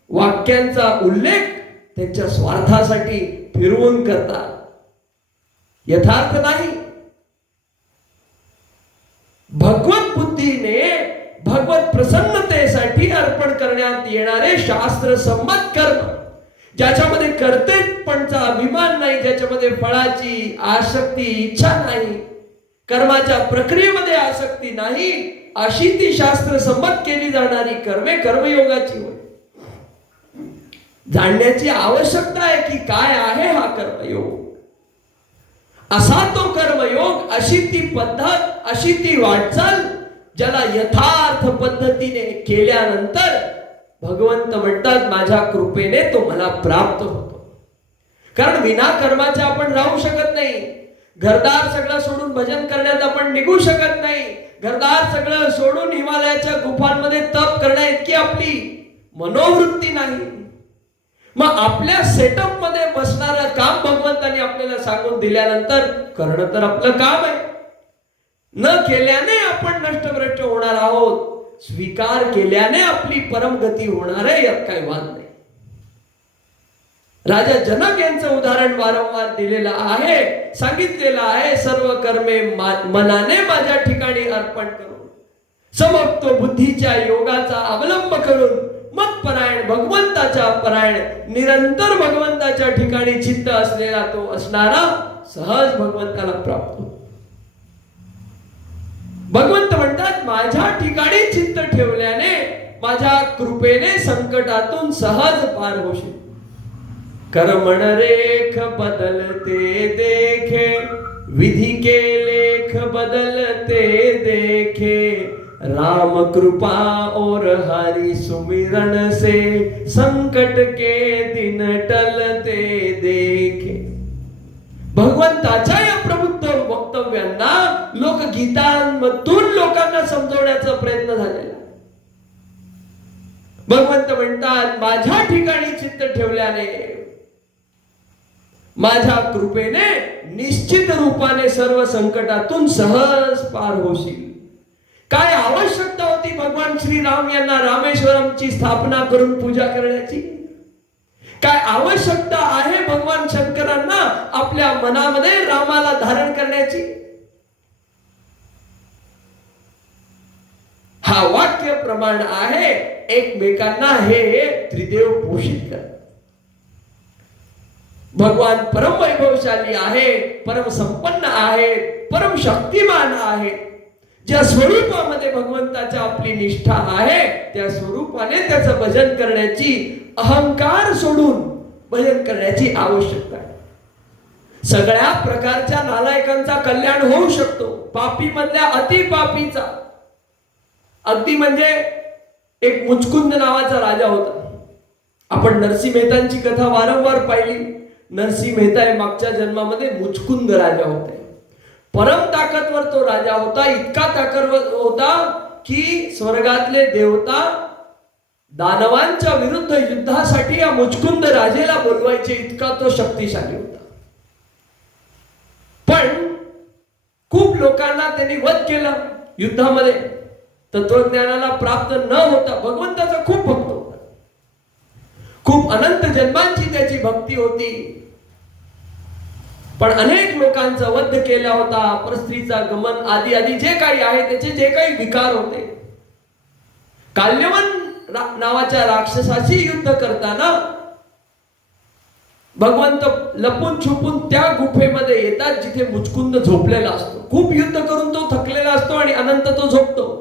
वाक्यांचा उल्लेख त्यांच्या स्वार्थासाठी फिरवून करतात. यथार्थ नाही. भगवत बुद्धीने, भगवत प्रसन्नतेसाठी अर्पण करण्यात येणारे शास्त्र संमत कर्म, ज्याच्यामध्ये कर्तेपणचा अभिमान नाही, ज्याच्यामध्ये फळाची आसक्ती, इच्छा नाही, कर्माच्या प्रक्रियेमध्ये आसक्ती नाही, अशी ती शास्त्र संमत केली जाणारी कर्मे कर्मयोगाची होय. जाणण्याची आवश्यकता आहे की काय आहे हा कर्मयोग. असा तो कर्मयोग, अशी ती पद्धत, अशी ती वाटचाल, ज्याला यथार्थ पद्धतीने केल्यानंतर भगवंत म्हणतात, माझ्या कृपेने तो मला प्राप्त होतो. कारण विना कर्माचे आपण राहू शकत नाही. घरदार सगळं सोडून भजन करण्यात आपण निघू शकत नाही. घरदार सगळं सोडून हिमालयाच्या गुफांमध्ये तप करण्या इतकी आपली मनोवृत्ती नाही. मग आपल्या सेटअप मध्ये बसणारं काम भगवंतांनी आपल्याला सांगून दिल्यानंतर करणं तर आपलं काम आहे. न केल्याने आपण नष्टभ्रष्ट होणार आहोत. स्वीकार केल्याने आपली परमगती होणार आहे, यात काही वाद नाही. राजा जनक यांचं उदाहरण वारंवार दिलेलं आहे, सांगितलेलं आहे. सर्व कर्मे मनाने माझ्या ठिकाणी अर्पण करून समक्तो बुद्धीच्या योगाचा अवलंब करून मग परायण, भगवंताच्या परायण, निरंतर भगवंताच्या ठिकाणी चित्त असलेला तो असणारा सहज भगवंताला प्राप्त होतो. भगवंत म्हणतात माझ्या ठिकाणी चित्त ठेवल्याने, माझ्या कृपेने संकटातून सहज पार होशील. कर्मण रेख बदलते देखे, विधि के लेख बदलते देखे, राम कृपा और हरि सुमिरन से संकट के दिन टलते देखे. भगवंताच्या या प्रबुद्ध वक्तव्यांना लोकगीतांमधून लोकांना समजवण्याचा प्रयत्न झालेला. भगवंत म्हणतात माझ्या ठिकाणी चित्त ठेवल्याने, माझ्या कृपेने निश्चित रूपाने सर्व संकटातून सहज पार होशील. काय आवश्यकता होती भगवान श्रीराम यांना रामेश्वरमची स्थापना करून पूजा करण्याची? काय आवश्यकता आहे भगवान शंकरांना आपल्या मनामध्ये रामाला धारण करण्याची? हा वाक्य प्रमाण आहे एकमेकांना हे त्रिदेव पोषित कर. भगवान परम वैभवशाली आहे, परम संपन्न आहे, परम शक्तिमान आहे. ज्या स्वरूपामध्ये भगवंताच्या आपली निष्ठा आहे त्या स्वरूपाने त्याचं भजन करण्याची, अहंकार सोडून भजन करण्याची आवश्यकता आहे. सगळ्या प्रकारच्या नालायकांचा कल्याण होऊ शकतो, पापी मधल्या अति पापीचा. अगदी म्हणजे एक मुचकुंद नावाचा राजा होता. आपण नरसिंह मेहतांची कथा वारंवार पाहिली. नरसिंह मेहता हे मागच्या जन्मामध्ये मुचकुंद राजा होते. परम ताकदवर तो राजा होता. इतका ताकदवर होता की स्वर्गातले देवता दानवांच्या विरुद्ध युद्धासाठी या मुचकुंद राजेला बोलवायचे, इतका तो शक्तिशाली होता. पण खूप लोकांना त्यांनी वध केला युद्धामध्ये. तत्वज्ञानाला प्राप्त न होता भगवंताचा खूप भक्त होता. खूप अनंत जन्मांची त्याची भक्ती होती. पण अनेक लोकांचा वध केला होता. परस्त्रीचा गमन आदी आदी जे काही आहे त्याचे जे काही विकार होते. काल्यवन नावाच्या राक्षसाशी युद्ध करताना भगवंत लपून छुपून त्या गुफेमध्ये येतात जिथे मुचकुंद झोपलेला असतो. खूप युद्ध करून तो थकलेला असतो आणि अनंत तो झोपतो.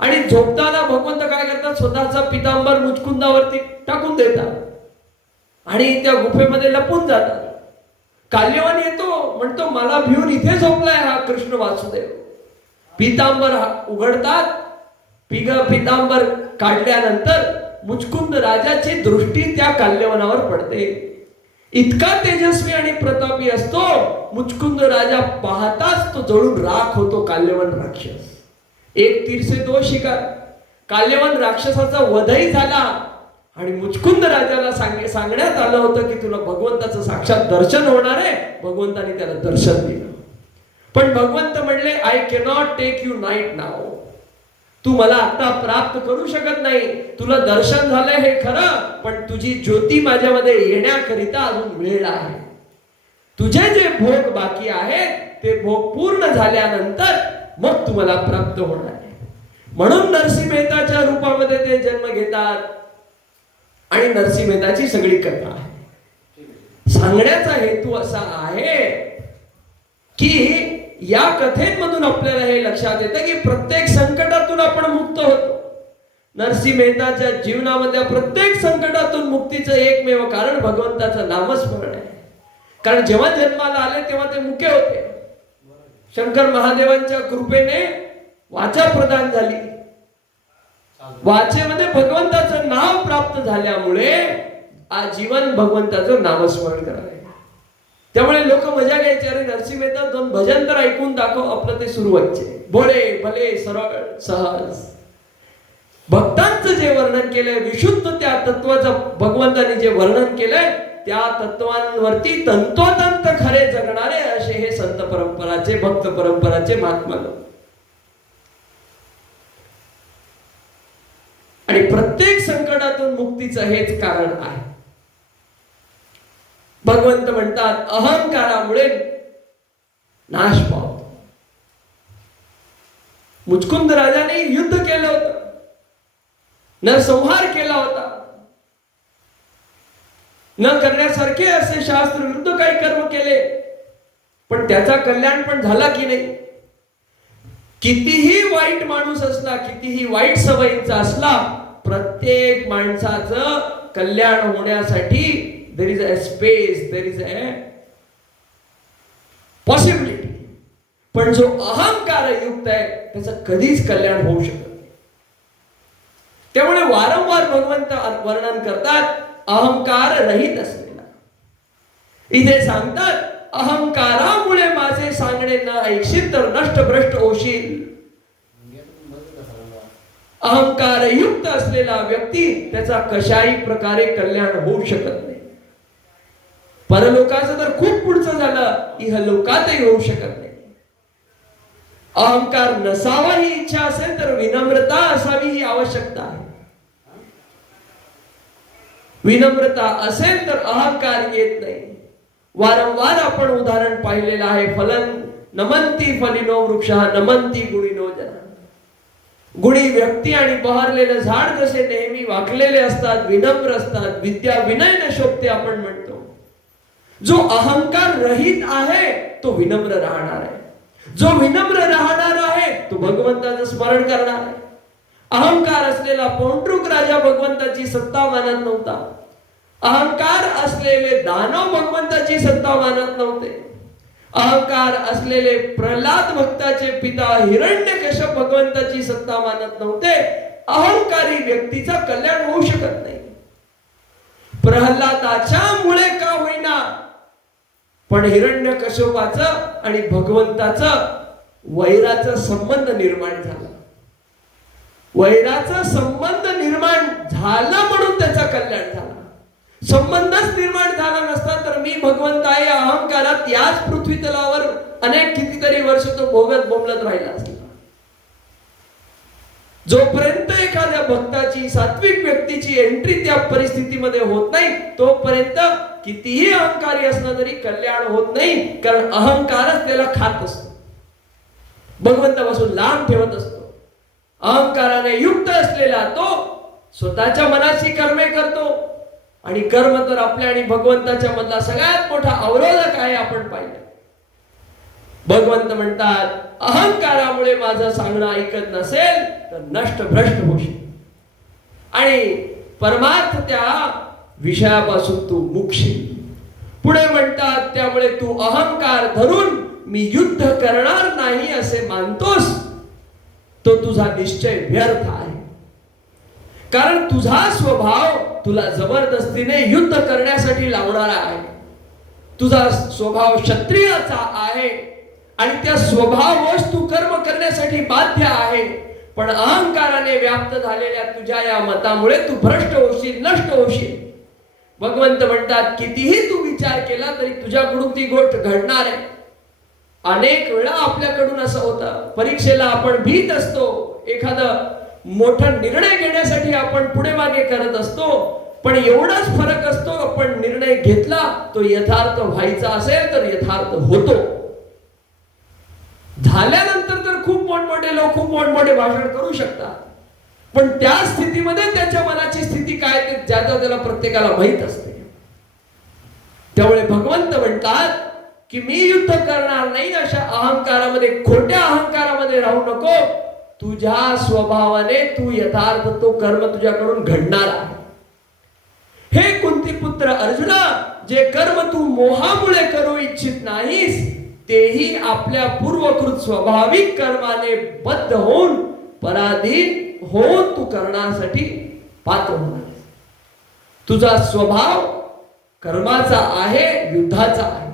आणि झोपताना भगवंत काय करतात, स्वतःचा पितांबर मुचकुंदावरती टाकून देतात आणि त्या गुफेमध्ये लपून जातात. काल्यवन येतो, म्हणतो मला भिवून इथे झोपलाय हा कृष्ण वासुदेव. पितांबर उघडतात. पितांबर काढल्यानंतर मुचकुंद राजाची दृष्टी त्या काल्यवनावर पडते. इतका तेजस्वी आणि प्रतापी असतो मुचकुंद राजा. पाहताच तो जळून राख होतो काल्यवन राक्षस. एक तीर से दो शिकार. काल्यवन राक्षसाचा वधही झाला आणि मुचकुंद राजाला सांगण्यात आलं होतं की तुला भगवंताचं साक्षात दर्शन होणार आहे. भगवंताने त्याला दर्शन दिलं. पण भगवंत म्हणले I cannot take you night now. तू मला आता प्राप्त करू शकत नाही. तुला दर्शन झालंय हे खरं, पण तुझी ज्योती माझ्यामध्ये येण्याकरिता अजून वेळ आहे. तुझे जे भोग बाकी आहेत ते भोग पूर्ण झाल्यानंतर मग तुम्हाला प्राप्त होणार आहे. म्हणून नरसिंह मेहताच्या रूपामध्ये ते जन्म घेतात आणि नरसिंह मेहताची सगळी कथा आहे. सांगण्याचा हेतू असा आहे की या कथेमधून आपल्याला हे लक्षात येतं की प्रत्येक संकटातून आपण मुक्त होतो. नरसिंह मेहताच्या जीवनामधल्या प्रत्येक संकटातून मुक्तीचं एकमेव कारण भगवंताचं नामस्मरण आहे. कारण जेव्हा जन्माला आले तेव्हा ते मुके होते. शंकर महादेवांच्या कृपेने वाचा प्रदान झाली. वाचेमध्ये भगवंताचं नाव प्राप्त झाल्यामुळे आजीवन भगवंताचं नामस्मरण करावे. त्यामुळे लोक मजा घ्यायचे, अरे नरसिंह मेहता दोन भजन तर ऐकून दाखव. आपलं ते सुरू व्हायचे. भोळे भले सरळ सहज. भक्तांचं जे वर्णन केलंय विशुद्ध त्या तत्वाचं भगवंताने जे वर्णन केलंय त्या तत्वांवरती तंतोतंत खरे जगणारे असे हे संत परंपराचे, भक्त परंपराचे महात्मा लोक. आणि प्रत्येक संकटातून मुक्तीचं हेच कारण आहे. भगवंत म्हणतात अहंकारामुळे नाश पावतो. मुचकुंद राजाने युद्ध केलं होतं, नरसंहार केला होता. न करण्यासारखे असे शास्त्र विरुद्ध काही कर्म केले, पण त्याचा कल्याण पण झाला की नाही? कितीही वाईट माणूस असला, कितीही वाईट सवयींचा असला, प्रत्येक माणसाचं कल्याण होण्यासाठी there is a space, there is a possibility. पण जो अहंकार युक्त आहे त्याचं कधीच कल्याण होऊ शकत नाही. त्यामुळे वारंवार भगवंत वर्णन करतात अहंकार रहित असलेला. इथे सांगतात अहंकारामुळे माझे सांगणे न ऐकशील तर नष्ट भ्रष्ट होशील. अहंकार युक्त असलेला व्यक्ती त्याचा कशाही प्रकारे कल्याण होऊ शकत नाही. परलोकाचं तर खूप पुढचं झालं, इहलोकातही होऊ शकत नाही. अहंकार नसावा ही इच्छा असेल तर विनम्रता असावी ही आवश्यकता आहे. विनम्रता असेल तर अहंकार येत नाही. वारंवार आपण उदाहरण पाहिलेलं आहे. फलन नमंती फलिनो वृक्षः नमंती गुणिनो जना. गुणी व्यक्ती आणि बहरलेलं झाड जसे नेहमी वाकलेले असतात, विनम्र असतात, विद्या विनय न शोभते आपण म्हणतो. जो अहंकार रहित आहे तो विनम्र राहणार आहे. जो विनम्र राहणार आहे तो भगवंताचं स्मरण करणार आहे. अहंकार असलेला पौंड्रुक राजा भगवंताची सत्ता मानत नव्हता. अहंकार असलेले दानव भगवंताची सत्ता मानत नव्हते. अहंकार असलेले प्रल्हाद भक्ताचे पिता हिरण्यकश्यप भगवंताची सत्ता मानत नव्हते. अहंकारी व्यक्तीचा कल्याण होऊ शकत नाही. प्रल्हादाच्या मुळे का होईना, पण हिरण्यकश्यपाचं आणि भगवंताचं वैराचा संबंध निर्माण झाला. वैराचा संबंध निर्माण झाला म्हणून त्याचा कल्याण झाला. संबंधच निर्माण झाला नसता तर मी भगवंत आहे अहंकारात याच पृथ्वी तलावर अनेक कितीतरी वर्ष तो भोगत बोंबलत राहिला असता. जोपर्यंत एखाद्या भक्ताची, सात्विक व्यक्तीची एंट्री त्या परिस्थितीमध्ये होत नाही तोपर्यंत कितीही अहंकारी असला तरी कल्याण होत नाही. कारण अहंकारच त्याला खात असतो, भगवंतापासून लांब ठेवत असतो. अहंकाराने युक्त असलेला तो स्वतःच्या मनाची कर्मे करतो आणि कर्म तर आपल्या आणि भगवंताच्या मधला सगळ्यात मोठा अवरोधक आहे आपण पाहिलं. भगवंत म्हणतात अहंकारामुळे माझं सांगणं ऐकत नसेल तर नष्ट भ्रष्ट होशील आणि परमार्थ त्या विषयापासून तू मुक्षील. पुढे म्हणतात त्यामुळे तू अहंकार धरून मी युद्ध करणार नाही असे मानतोस तो तुझा निश्चय व्यर्थ आहे. कारण तुझा स्वभाव तुला जबरदस्तीने युद्ध करण्यासाठी लावणारा आहे. तुझा स्वभाव क्षत्रियाचा आहे आणि त्या स्वभावास तू कर्म करण्यासाठी बाध्य आहे. पण अहंकाराने व्याप्त झालेल्या तुझ्या या मतामुळे तू भ्रष्ट होशील, नष्ट होशील. भगवंत म्हणतात कितीही तू विचार केला तरी तुझ्याकडून ती गोष्ट घडणार आहे. अनेक वेळा आपल्याकडून असं होतं, परीक्षेला आपण भीत असतो, एखादा मोठा निर्णय घेण्यासाठी आपण पुढे मागे करत असतो, पण एवढाच फरक असतो आपण निर्णय घेतला तो यथार्थ व्हायचा असेल तर यथार्थ होतो. झाल्यानंतर तर खूप मोठमोठे लोक खूप मोठमोठे भाषण करू शकतात, पण त्या स्थितीमध्ये त्याच्या मनाची स्थिती काय ते ज्याचा त्याला प्रत्येकाला माहित असते. त्यामुळे भगवंत म्हणतात की मी युद्ध करणार नाही अशा अहंकारामध्ये, खोट्या अहंकारामध्ये राहू नको. तुझ्या स्वभावाने तू यथार्थ तो कर्म तुझ्याकडून घडणार आहे. हे कुंतीपुत्र अर्जुना, जे कर्म तू मोहामुळे करू इच्छित नाहीस तेही आपल्या पूर्वकृत स्वाभाविक कर्माने बद्ध होऊन पराधीन होऊन तू करण्यासाठी पात्र होणार. तुझा स्वभाव कर्माचा आहे, युद्धाचा आहे.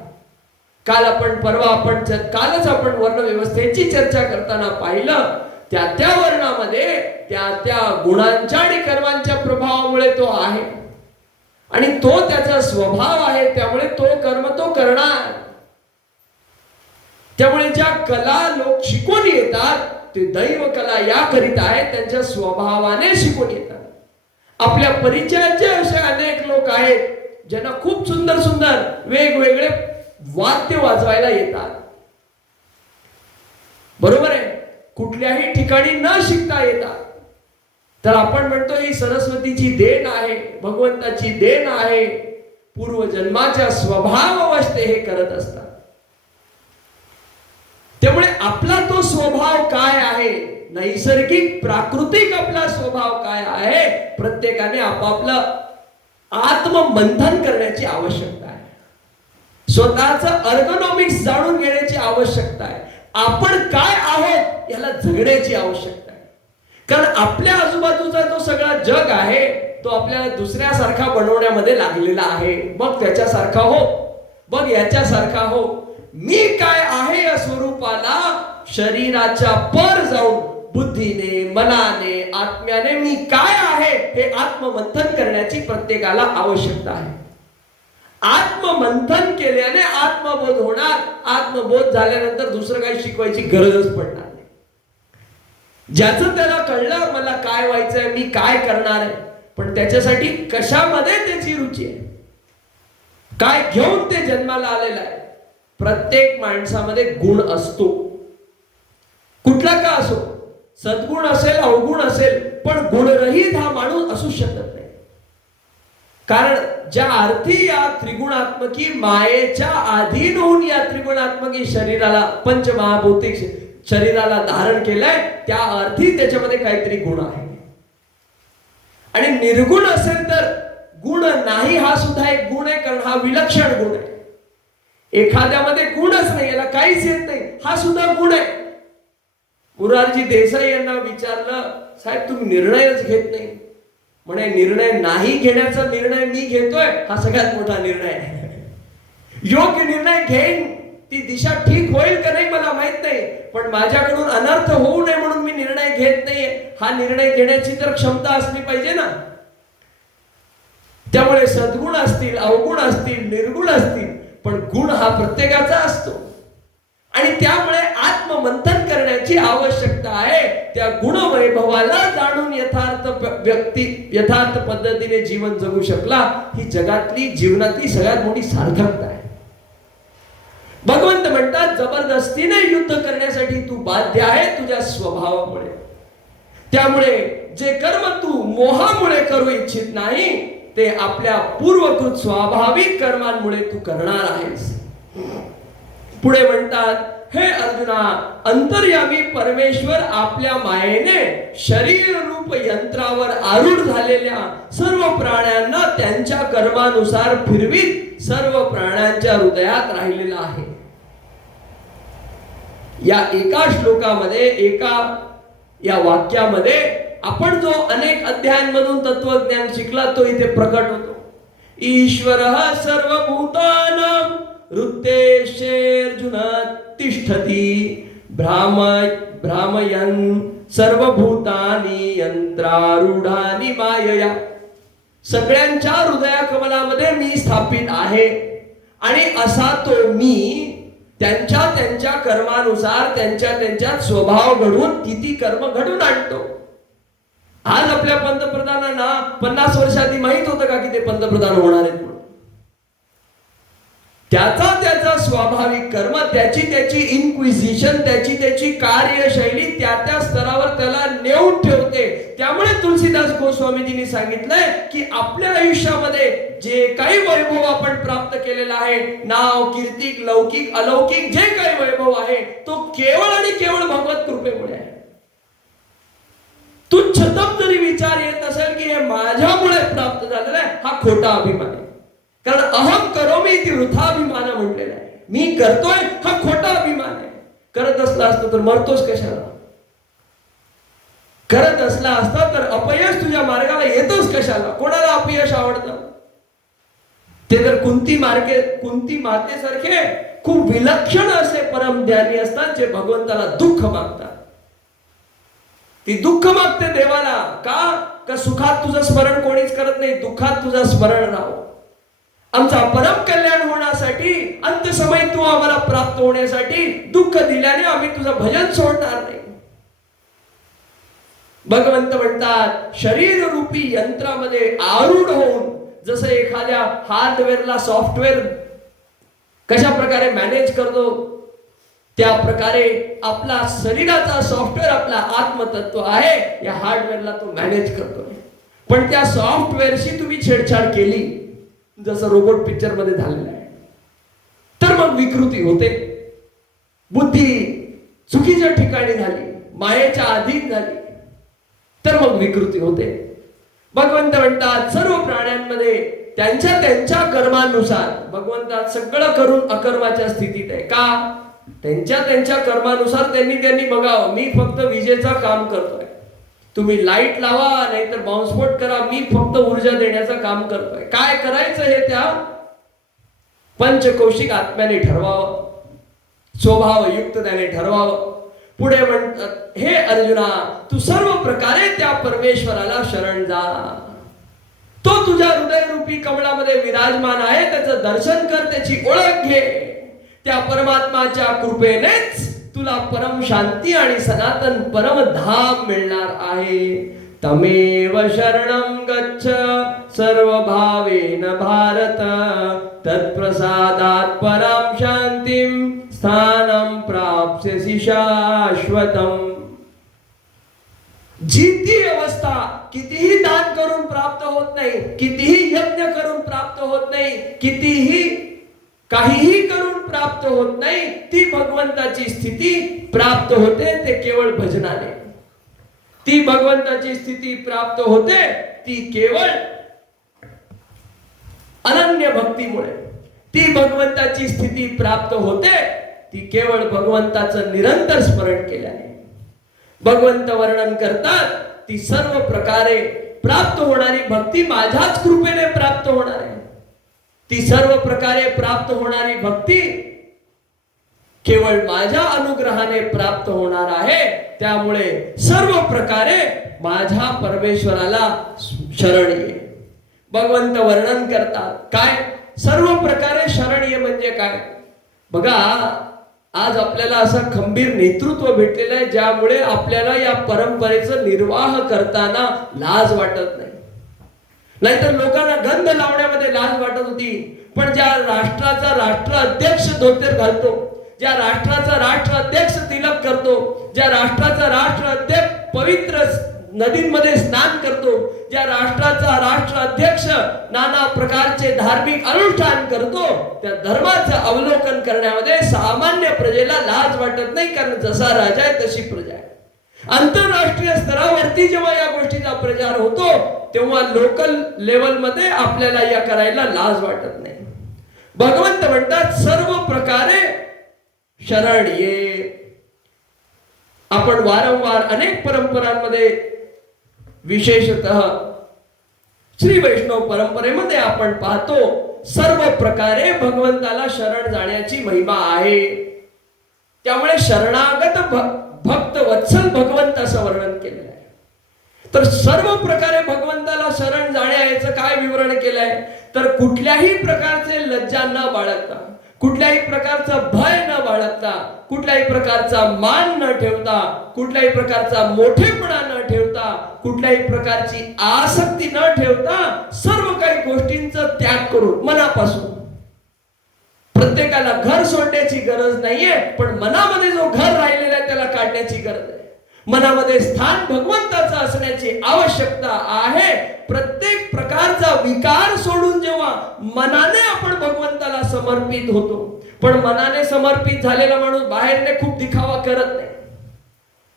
कालच आपण वर्ण व्यवस्थेची चर्चा करताना पाहिलं, त्या वर्णामध्ये त्या गुणांच्या आणि कर्मांच्या प्रभावामुळे तो आहे आणि तो त्याचा स्वभाव आहे. त्यामुळे तो कर्म तो करणार. त्यामुळे ज्या कला लोक शिकून येतात ते दैव कला या करीत आहेत, त्यांच्या स्वभावाने शिकून येतात. आपल्या परिचयाचे असे अनेक लोक आहेत ज्यांना खूप सुंदर सुंदर वेगवेगळे वाद्य वाजवायला येतात, बरोबर आहे. कुठल्याही ठिकाणी न शिकता येतात. तर आपण म्हणतो ही सरस्वतीची देण आहे, भगवंताची देण आहे. पूर्वजन्माच्या स्वभाववश ते हे करत असतात. त्यामुळे आपला तो स्वभाव काय आहे, नैसर्गिक प्राकृतिक आपला स्वभाव काय आहे, प्रत्येकाने आपापलं आत्ममंथन करण्याची आवश्यकता आहे. स्वतःचं अर्गोनॉमिक्स जाणून घेण्याची आवश्यकता आहे. आपण काय आहोत याला जगण्याची आवश्यकता आहे. कारण आपल्या आजूबाजूचा जो सगळा जग आहे तो आपल्याला दुसऱ्यासारखा बनवण्यामध्ये लागलेला आहे. मग त्याच्यासारखा हो, मग याच्यासारखा हो. मी काय आहे या स्वरूपाला शरीराच्या पर जाऊन बुद्धीने, मनाने, आत्म्याने मी काय आहे हे आत्ममंथन करण्याची प्रत्येकाला आवश्यकता आहे. आत्ममंथन केल्याने आत्मबोध होणार. आत्मबोध झाल्यानंतर दुसरं काही शिकवायची गरजच पडणार नाही. ज्याचं त्याला कळलं मला काय व्हायचंय, मी काय करणार आहे, पण त्याच्यासाठी कशामध्ये त्याची रुची आहे, काय घेऊन ते जन्माला आलेला आहे. प्रत्येक माणसामध्ये गुण असतो, कुठला का असो, सद्गुण असेल, अवगुण असेल, पण गुणरहित हा माणूस असू शकत नाही. कारण ज्या अर्थी या त्रिगुणात्मकी मायेच्या अधीन होऊन या त्रिगुणात्मकी शरीराला, पंचमहाभौतिक शरीराला धारण केलंय, त्या अर्थी त्याच्यामध्ये काहीतरी गुण आहे. आणि निर्गुण असेल तर गुण नाही हा सुद्धा एक गुण आहे, कारण हा विलक्षण गुण आहे. एखाद्यामध्ये गुणच नाही, याला काहीच येत नाही, हा सुद्धा गुण आहे. मुरारजी देसाई यांना विचारलं, साहेब तुम्ही निर्णयच घेत नाही. म्हणे निर्णय नाही घेण्याचा निर्णय मी घेतोय, हा सगळ्यात मोठा निर्णय आहे. योग्य निर्णय घेईन, ती दिशा ठीक होईल का नाही मला माहित नाही, पण माझ्याकडून अनर्थ होऊ नये म्हणून मी निर्णय घेत नाहीये. हा निर्णय घेण्याची तर क्षमता असली पाहिजे ना. त्यामुळे सद्गुण असतील, अवगुण असतील, निर्गुण असतील, पण गुण हा प्रत्येकाचा असतो. आणि त्यामुळे आत्ममंथन करण्याची आवश्यकता आहे. त्या गुणवैभवाला जाणून यथार्थ व्यक्ती यथार्थ पद्धतीने जीवन जगू शकला, ही जगातली जीवनातली सगळ्यात मोठी सार्थकता आहे. भगवंत म्हणतात जबरदस्तीने युद्ध करण्यासाठी तू बाध्य आहे तुझ्या स्वभावामुळे. त्यामुळे जे कर्म तू मोहामुळे करू इच्छित नाही ते आपल्या पूर्वकृत स्वाभाविक कर्मांमुळे तू करणार आहेस. पुढे म्हणतात, हे अर्जुना, अंतर्यामी परमेश्वर आपल्या मायेने शरीर रूप यंत्रावर आरूढ झालेल्या सर्व प्राण्यांना त्यांच्या कर्मानुसार फिरवीत सर्व प्राण्यांच्या हृदयात राहिलेला आहे. या एका श्लोकामध्ये, एका या वाक्यामध्ये आपण जो अनेक अध्यायांमधून तत्वज्ञान शिकला तो इथे प्रकट होतो. ईश्वरः सर्वभूतानां हृद्देशेऽर्जुन तिष्ठति भ्रामयन् सर्वभूतानि यंत्रारूढानि मायया. सगळ्यांच्या हृदया कमलामध्ये मी स्थापित आहे आणि असा तो मी त्यांच्या त्यांच्या कर्मानुसार त्यांच्या स्वभाव घडवून किती कर्म घडून आणतो. आज आपल्या पंतप्रधानांना 50 वर्षांनी माहित होतं का की ते पंतप्रधान होणार आहेत म्हणून? त्याचा स्वाभाविक कर्म, त्याची इन्क्विजिशन, त्याची कार्यशैली त्या स्तरावर त्याला नेऊन ठेवते. त्यामुळे तुलसीदास गोस्वामीजींनी सांगितलंय की आपल्या आयुष्यामध्ये जे काही वैभव आपण प्राप्त केलेला आहे, नाव, कीर्ती, लौकिक, अलौकिक जे काही वैभव आहे, तो केवळ आणि केवळ भगवत कृपेमुळे आहे. तुच्छतम जरी विचार येत असेल की हे माझ्यामुळे प्राप्त झालेला आहे, हा खोटा अभिमान आहे. कारण अहम करोमी ती वृथाभिमान म्हटलेला आहे. मी करतोय हा खोटा अभिमान आहे. करत असला असतं तर मरतोस कशाला? करत असला असता तर अपयश तुझ्या मार्गाला येतोच कशाला? कोणाला अपयश आवडतं? ते तर कुंती मातेसारखे खूप विलक्षण असे परम ध्यानी असतात जे भगवंताला दुःख मागतात. ती दुःख मागते देवाला. का सुखात तुझं स्मरण कोणीच करत नाही, दुःखात तुझं स्मरण राहावं. आमचा परम कल्याण होण्यासाठी, अंतसमयी तू आम्हाला प्राप्त होण्यासाठी दुःख दिल्याने आम्ही तुझं भजन सोडणार नाही. भगवंत म्हणतात शरीर रूपी यंत्रामध्ये आरूढ होऊन, जसं एखाद्या हार्डवेअरला सॉफ्टवेअर कशा प्रकारे मॅनेज करतो त्या प्रकारे आपला शरीराचा सॉफ्टवेअर, आपला आत्मतत्व आहे, या हार्डवेअरला तो मॅनेज करतोय. पण त्या सॉफ्टवेअरशी तुम्ही छेडछाड केली, जसं रोबोट पिक्चर मध्ये झालेलं आहे, तर मग विकृती होते. बुद्धी चुकीच्या ठिकाणी झाली, मायेच्या अधीन झाली, तर मग विकृती होते. भगवंत म्हणतात सर्व प्राण्यांमध्ये त्यांच्या त्यांच्या कर्मानुसार भगवंतात सगळं करून अकर्माच्या स्थितीत आहे. का? त्यांच्या त्यांच्या कर्मानुसार त्यांनी बघावं, मी फक्त विजेचं काम करतोय, तुम्ही लाईट लावा नाहीतर बॉम्बस्फोट करा, मी फक्त ऊर्जा देण्याचं काम करतोय. काय करायचं हे त्या पंचकौशिक आत्म्याने ठरवावं, स्वभावयुक्त त्याने ठरवावं. पुढे म्हणतात, हे अर्जुना, तू सर्व प्रकारे त्या परमेश्वराला शरण जा. तो तुझ्या हृदयरूपी कमळामध्ये विराजमान आहे, त्याचं दर्शन कर, त्याची ओळख घे. त्या परमात्माच्या कृपेनेच तुला परम शांती आणि सनातन परम धाम मिळणार आहे. तमेव शरणं गच्छ सर्व भावेन भारत, तत्प्रसादात् परां शांतिं स्थानं प्राप्स्यसि शाश्वतम्. जी ती अवस्था कितीही दान करून प्राप्त होत नाही, कितीही यज्ञ करून प्राप्त होत नाही, कितीही काहीही करून प्राप्त होत नाही, ती भगवंताची स्थिती प्राप्त होते ते केवळ भजनाने. ती भगवंताची स्थिती प्राप्त होते ती केवळ अनन्य भक्तीमुळे. ती भगवंताची स्थिती प्राप्त होते ती केवळ भगवंताचं निरंतर स्मरण केल्याने. भगवंत वर्णन करतात, ती सर्व प्रकारे प्राप्त होणारी भक्ती माझ्याच कृपेने प्राप्त होणार आहे. ती सर्व प्रकारे प्राप्त होणारी भक्ती केवळ माझ्या अनुग्रहाने प्राप्त होणार आहे. त्यामुळे सर्व प्रकारे माझ्या परमेश्वराला शरण ये. भगवंत वर्णन करतात, काय सर्व प्रकारे शरण ये म्हणजे काय? बघा, आज आपल्याला असं खंबीर नेतृत्व भेटलेलं आहे, ज्यामुळे आपल्याला या परंपरेचा निर्वाह करताना लाज वाटत नाही. नाहीतर लोकांना गंध लावण्यामध्ये लाज वाटत होती. पण ज्या राष्ट्राचा राष्ट्राध्यक्ष धोतर घालतो, ज्या राष्ट्राचा राष्ट्राध्यक्ष तिलक करतो, ज्या राष्ट्राचा राष्ट्राध्यक्ष पवित्र नदींमध्ये स्नान करतो, ज्या राष्ट्राचा राष्ट्राध्यक्ष नाना प्रकारचे धार्मिक अनुष्ठान करतो, त्या धर्माचं अवलोकन करण्यामध्ये सामान्य प्रजेला लाज वाटत नाही, कारण जसा राजा आहे तशी प्रजा आहे. आंतरराष्ट्रीय स्तरावरती जेव्हा या गोष्टीचा प्रचार होतो, तेव्हा लोकल लेवल मध्ये आपल्याला या करायला लाज वाटत नाही. भगवंत म्हणतात सर्व प्रकारे शरण ये. आपण वारंवार अनेक परंपरांमध्ये, विशेषतः श्री वैष्णव परंपरेमध्ये आपण पाहतो, सर्व प्रकारे भगवंताला शरण जाण्याची महिमा आहे. त्यामुळे शरणागत भक्त वत्सल भगवंत असं वर्णन केलेलं आहे. तर सर्व प्रकारे भगवंताला शरण जाण्याचं काय विवरण केलंय? तर कुठल्याही प्रकारचे लज्जा न बाळगता, कुठल्याही प्रकारचा भय न बाळगता, कुठल्याही प्रकारचा मान न ठेवता, कुठल्याही प्रकारचा मोठेपणा न ठेवता, कुठल्याही प्रकारची आसक्ती न ठेवता, सर्व काही गोष्टींचा त्याग करून मनापासून. प्रत्येकाला घर सोडण्याची गरज नाहीये, पण मनामध्ये जो घर राहिलेला आहे त्याला काढण्याची गरज आहे. मनामध्ये स्थान भगवंताचं असण्याची आवश्यकता आहे. प्रत्येक प्रकारचा विकार सोडून जेव्हा मनाने आपण भगवंताला समर्पित होतो, पण मनाने समर्पित झालेला माणूस बाहेरने खूप दिखावा करत नाही.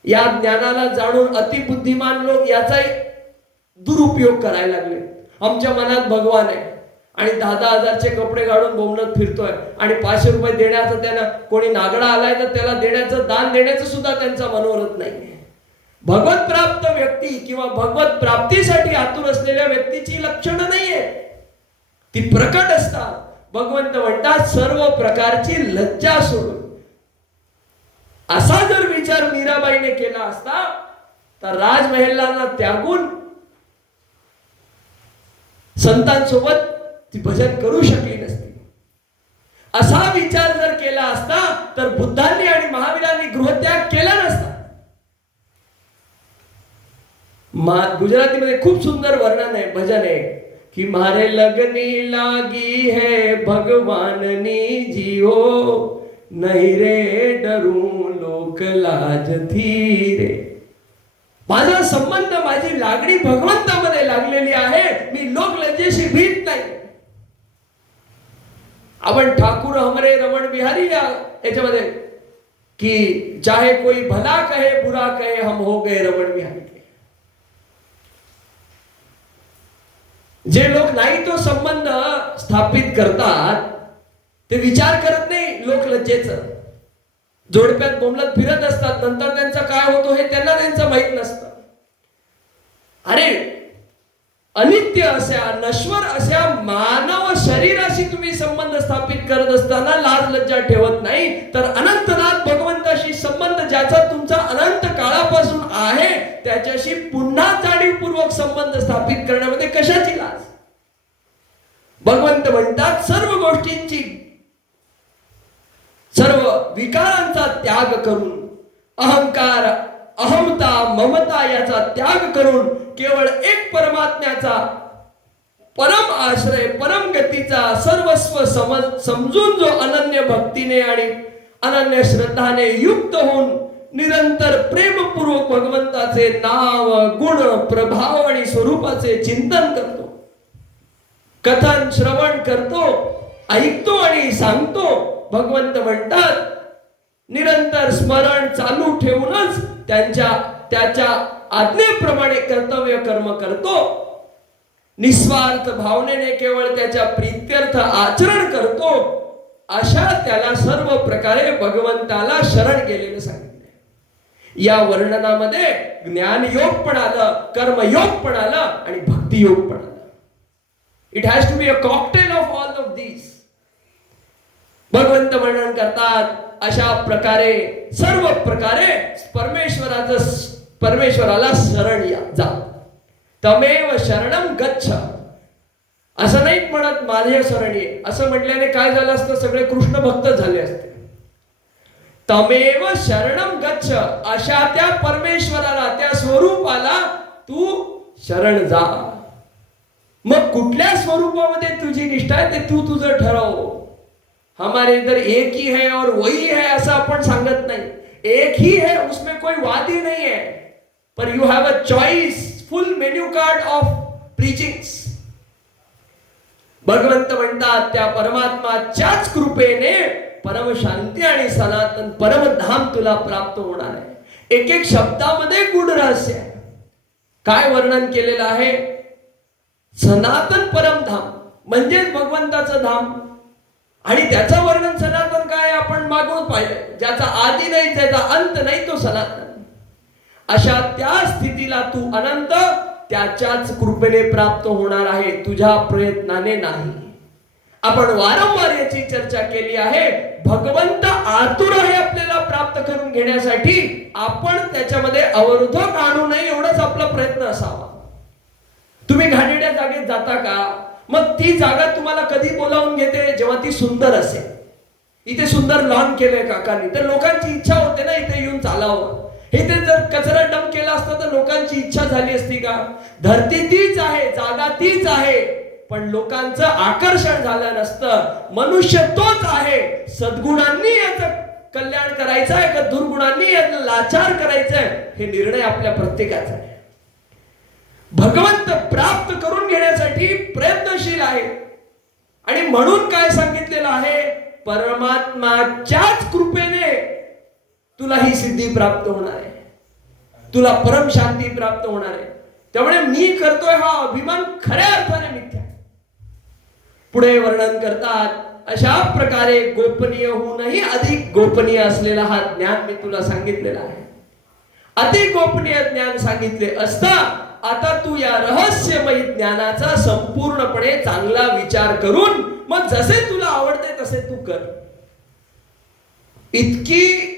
या ज्ञानाला जाणून अतिबुद्धिमान लोक याचाही दुरुपयोग करायला लागले. आमच्या मनात भगवान आहे आणि 10,000चे कपडे काढून बोंबलत फिरतोय आणि 500 रुपये देण्याचं, त्यांना कोणी नागडा आलाय तर त्याला देण्याचं, दान देण्याचं सुद्धा त्यांचा मनोरथ नाही. भगवत प्राप्त व्यक्ती किंवा भगवत प्राप्तीसाठी आतुर असलेल्या व्यक्तीची लक्षणं नाहीये, ती प्रकट असतात. भगवंत म्हणतात सर्व प्रकारची लज्जा सोडून. असा जर विचार मीराबाईने केला असता तर राजमहेलांना त्यागून संतांसोबत ती भजन करू शकली नसती. असा विचार जर केला असता तर बुद्धांनी आणि महावीरांनी गृहत्याग केला नसता. गुजरातीमध्ये खूप सुंदर वर्णन आहे, भजन आहे कि मारे लगनी लागी है भगवाननी जीओ, नहीं रे डरू लोक लाज धीरे. माझा संबंध, माझी लागणी भगवंतामध्ये लागलेली आहे. मी लोक लज्जेशी भीत नाही. आपण ठाकूर हमरे रमण बिहारी याच्यामध्ये कि चाहे कोई भला कहे बुरा कहे हम हो गए रमण बिहारी के. जे लोक नाही तो संबंध स्थापित करतात ते विचार करत नाही लोक लज्जेचं. जोडप्यात बोंबलत फिरत असतात, नंतर त्यांचं काय होतो हे त्यांना त्यांचं माहित नसतं. अरे अनित्य अशा नश्वर अशा मानव शरीराशी तुम्ही संबंध स्थापित करत असताना लाज लज्जा ठेवत नाही, तर अनंतनाथ भगवंताशी संबंध ज्याचा तुमचा अनंत काळापासून आहे त्याच्याशी पुन्हा जाणीवपूर्वक संबंध स्थापित करण्यामध्ये कशाची लाज. भगवंत म्हणतात सर्व गोष्टींची, सर्व विकारांचा त्याग करून, अहंकार अहमता ममता याचा त्याग करून केवळ एक परमात्म्याचा परम आश्रय परम गतीचा सर्वस्व समजून जो अनन्य भक्तीने आणि अनन्य श्रद्धाने युक्त होऊन निरंतर प्रेमपूर्वक भगवंताचे नाव गुण प्रभाव आणि स्वरूपाचे चिंतन करतो, कथन श्रवण करतो, ऐकतो आणि सांगतो. भगवंत म्हणतात निरंतर स्मरण चालू ठेवूनच त्याच्या आज्ञेप्रमाणे कर्तव्य कर्म करतो. निस्वार्थ भावनेने केवळ त्याच्या प्रीत्यर्थ आचरण करतो. अशा त्याला सर्व प्रकारे भगवंताला शरण गेलेलं सांगितलंय. या वर्णनामध्ये ज्ञानयोग पण आलं, कर्मयोग पण आलं आणि भक्तियोग पण आलं. It has to be a cocktail of all of this. भगवंत वर्णन करतात अशा प्रकारे सर्व प्रकारे परमेश्वराला शरण जा. तमेव शरणम गच्छ. असं नाही म्हणत माझे शरण ये. असं म्हटल्याने काय झालं असतं, सगळे कृष्ण भक्त झाले असते. तमेव शरणम गच्छ. अशा त्या परमेश्वराला, त्या स्वरूपाला तू शरण जा. मग कुठल्या स्वरूपामध्ये तुझी निष्ठा आहे ते तू तुझं ठरव. हमारे इधर एक ही है और वही है ऐसा अपन सांगत नहीं. एक ही है, उसमें कोई वाद ही नहीं है, पर you have a choice, full menu card of preachings. भगवंत म्हणतात त्या परमात्माच्याच कृपेने परम शांती आणि सनातन परमधाम तुला प्राप्त होणार आहे. एक एक शब्दामध्ये गूढ रहस्य आहे. काय वर्णन केलेलं आहे, सनातन परमधाम म्हणजेच भगवंताचं धाम. आणि त्याचं वर्णन सनातन काय आपण मागून पाहिलं. ज्याचा आदी नाही, ज्याचा अंत नाही, तो सनातन. अशा त्या स्थितीला तू अनंत त्याच्याच कृपेने प्राप्त होणार आहे, तुझ्या प्रयत्नाने नाही. आपण वारंवार याची चर्चा केली आहे. भगवंत आतुर आहे आपल्याला प्राप्त करून घेण्यासाठी. आपण त्याच्यामध्ये अवरोधक आणू नये एवढाच आपला प्रयत्न असावा. तुम्ही घाणेरड्या जागेत जाता का? मग ती जागा तुम्हाला कधी बोलावून घेते, जेव्हा ती सुंदर असेल. इथे सुंदर लॉन केलंय काकांनी, तर लोकांची इच्छा होते ना इथे येऊन चालावं. हे ते जर कचरा डंप केला असता तर लोकांची इच्छा झाली असती का? धरती तीच आहे, जागा तीच आहे, पण लोकांचं आकर्षण झालं नसतं. मनुष्य तोच आहे. सद्गुणांनी याचं कल्याण करायचं आहे का दुर्गुणांनी याचं लाचार करायचंय, हे निर्णय आपल्या प्रत्येकाचा आहे. भगवंत प्राप्त करून घेण्यासाठी प्रयत्नशील आहे. आणि म्हणून काय सांगितलेलं आहे, परमात्माच्याच कृपेने तुला ही सिद्धी प्राप्त होणार आहे, तुला परम शांती प्राप्त होणार आहे. त्यामुळे मी करतोय हा अभिमान खऱ्या अर्थाने मिथ्या. पुढे वर्णन करतात अशा प्रकारे गोपनीय होऊनही अधिक गोपनीय असलेला हा ज्ञान मी तुला सांगितलेला आहे. अति गोपनीय ज्ञान सांगितले असता आता तू या रहस्यमयी ज्ञानाचा संपूर्णपणे चांगला विचार करून मग जसे तुला आवडते तसे तू कर. इतकी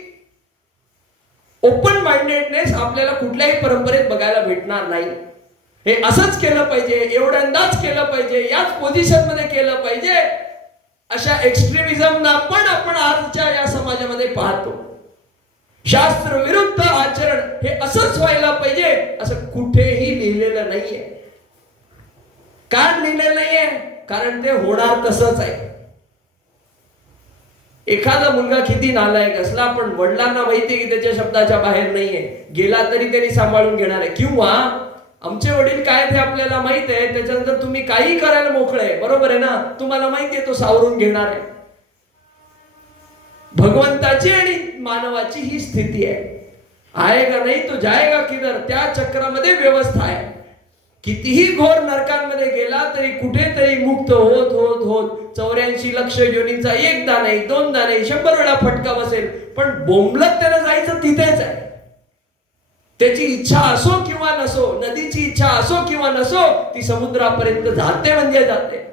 ओपन माइंडेडनेस आपल्याला कुठल्याही परंपरेत बघायला भेटणार नाही. हे असंच केलं पाहिजे, एवढ्यांदाच केलं पाहिजे, याच पोझिशन मध्ये केलं पाहिजे, अशा एक्स्ट्रीमिझमना पण आपण आजच्या या समाजामध्ये पाहतो. शास्त्र विरुद्ध आचरण हे असंच व्हायला पाहिजे असं कुठेही लिहिलेलं नाहीये. का लिहिलेलं नाहीये? कारण ते होणार तसंच आहे. एखादा मुलगा किती नालायक असला पण वडिलांना माहितीये की त्याच्या शब्दाच्या बाहेर नाहीये, गेला तरी त्यांनी सांभाळून घेणार आहे. किंवा आमचे वडील काय ते आपल्याला माहित आहे, त्याच्यानंतर तुम्ही काही करायला मोकळे, बरोबर आहे ना, तुम्हाला माहितीये तो सावरून घेणार आहे. भगवंताची आणि मानवाची ही स्थिती आहे. आएगा नहीं तो जाएगा किधर, त्या चक्रामध्ये व्यवस्था आहे. कितीही घोर नरकांमध्ये गेला तरी कुठेतरी मुक्त होत होत होत 84 लक्ष योनींचा एकदा नाही, दोनदा नाही, 100 वेळा फटका बसेल, पण बोंबलत त्याला जायचं तिथेच आहे. त्याची इच्छा असो किंवा नसो, नदीची इच्छा असो किंवा नसो, ती समुद्रापर्यंत जाते म्हणजे जाते.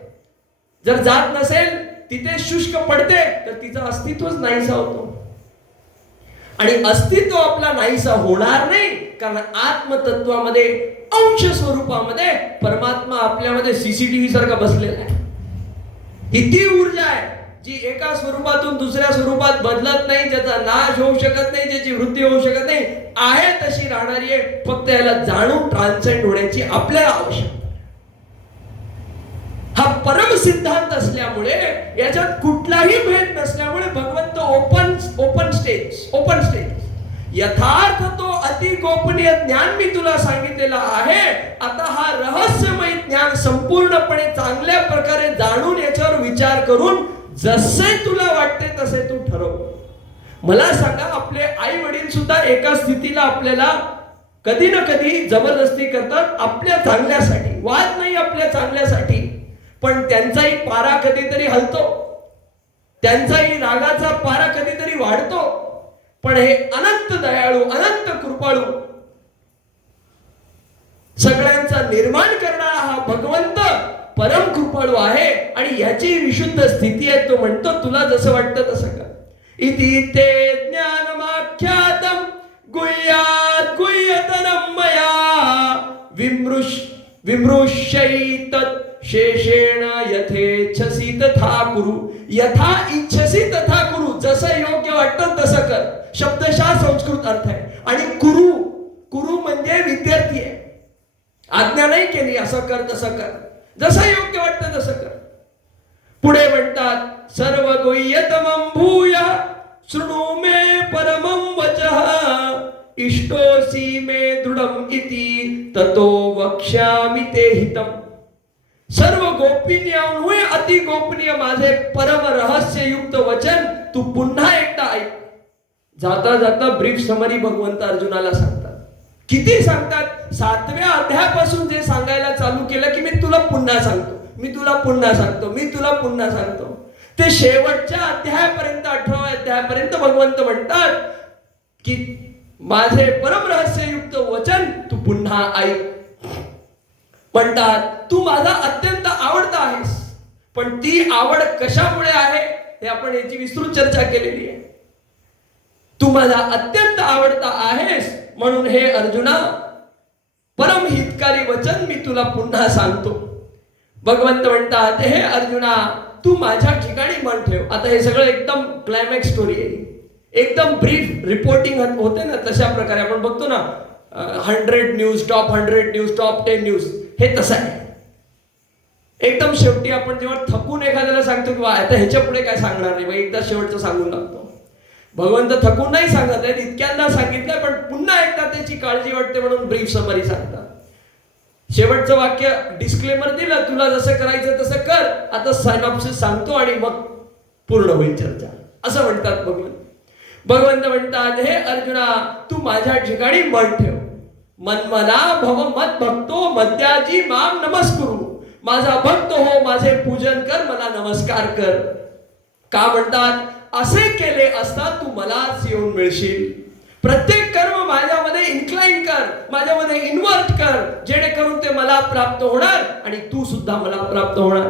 जर जात नसेल, तिथे शुष्क पडते, तर तिचं अस्तित्वच नाहीसा होतो. आणि अस्तित्व आपला नाहीसा होणार नाही, कारण आत्मतत्वामध्ये अंश स्वरूपामध्ये परमात्मा आपल्यामध्ये सीसीटीव्ही सारखा बसलेला आहे. ही ती ऊर्जा आहे जी एका स्वरूपातून दुसऱ्या स्वरूपात बदलत नाही, ज्याचा नाश होऊ शकत नाही, ज्याची वृद्धी होऊ शकत नाही, आहे तशी राहणारी आहे. फक्त याला जाणून ट्रान्सेंड होण्याची आपल्याला आवश्यकता. हा परम सिद्धांत असल्यामुळे, याच्यात कुठलाही भेद नसल्यामुळे भगवंत ओपन स्टेज यथार्थ तो अति गोपनीय ज्ञान मी तुला सांगितलेला आहे. आता हा रहस्यमय ज्ञान संपूर्णपणे चांगल्या प्रकारे जाणून याच्यावर विचार करून जसे तुला वाटते तसे तू ठरव. मला सांगा, आपले आई वडील सुद्धा एका स्थितीला आपल्याला कधी ना कधी जबरदस्ती करतात आपल्या चांगल्यासाठी. वाद नाही, आपल्या चांगल्यासाठी. पण त्यांचाही पारा कधीतरी हलतो, त्यांचाही रागाचा पारा कधीतरी वाढतो. पण हे अनंत दयाळू, अनंत कृपाळू, सगळ्यांचा निर्माण करणारा हा भगवंत परम कृपाळू आहे. आणि याची विशुद्ध स्थिती आहे. तो म्हणतो तुला जसं वाटतं तसं कर. इति ते ज्ञानमाख्यातम गुह्यात गुह्यतरम मया विमृश्यैत शेषेण यथेच्छसी तथा कुरु. यथा इच्छसी तथा कुरु, जसं योग्य वाटतं तसं कर. शब्दशः संस्कृत अर्थ आहे. आणि कुरु म्हणजे विद्यार्थी आहे. आज्ञा नाही केली असं कर तसं कर, जसं योग्य वाटतं तसं कर. पुढे म्हणतात सर्व गुह्यतमं भूय शृणु मे परमं वचः इष्टोसी मे दृढम् इति ततो वक्ष्यामि ते हितम्. सर्व गोपनीय अति गोपनीय माझे परम रहस्ययुक्त वचन तू पुन्हा एकदा ऐक. जाता जाता ब्रीफ समरी भगवंत अर्जुनाला सांगतात. किती सांगतात? 7व्या अध्यायापासून जे सांगायला चालू केलं की मी तुला पुन्हा सांगतो, मी तुला पुन्हा सांगतो, मी तुला पुन्हा सांगतो, ते शेवटच्या अध्यायापर्यंत 18व्या अध्यायापर्यंत भगवंत म्हणतात की माझे परम रहस्ययुक्त वचन तू पुन्हा ऐक. म्हणतात तू माझा अत्यंत आवडता आहेस. पण ती आवड कशामुळे आहे हे आपण याची विस्तृत चर्चा केलेली आहे. तू माझा अत्यंत आवडता आहेस म्हणून हे अर्जुना परम हितकारी वचन मी तुला पुन्हा सांगतो. भगवंत म्हणतात हे अर्जुना तू माझ्या ठिकाणी मन ठेव. आता हे सगळं एकदम क्लायमॅक्स स्टोरी आहे, एकदम ब्रीफ रिपोर्टिंग होते ना, तशा प्रकारे आपण बघतो ना 100 news, top 100 news, top 10 news, हे तसं आहे. एकदम शेवटी आपण जेव्हा थकून एखाद्याला सांगतो की आता ह्याच्या पुढे काय सांगणार नाही, मग एकदा शेवटचं सांगून लागतो. भगवंत थकून नाही सांगत आहेत, इतक्यांदा सांगितलंय पण पुन्हा एकदा त्याची काळजी वाटते म्हणून ब्रीफ समरी सांगतात. शेवटचं वाक्य डिस्क्लेमर दिलं, तुला जसं करायचं तसं कर, आता सायनॉप्सिस सांगतो आणि मग पूर्ण होईल चर्चा, असं म्हणतात भगवंत. भगवंत म्हणतात हे अर्जुना तू माझ्या ठिकाणी मन ठेव. मन्मना भव मत भक्तो मद्याजी माम नमस्कुरु. माझा भक्त हो, माझे पूजन कर, मला नमस्कार कर. का म्हणतात? असे केले असता तू मलाच येऊन मिळशील. प्रत्येक कर्म माझ्यामध्ये इन्क्लाइन कर, माझ्यामध्ये इन्व्हर्ट कर, जेणेकरून ते मला प्राप्त होणार आणि तू सुद्धा मला प्राप्त होणार.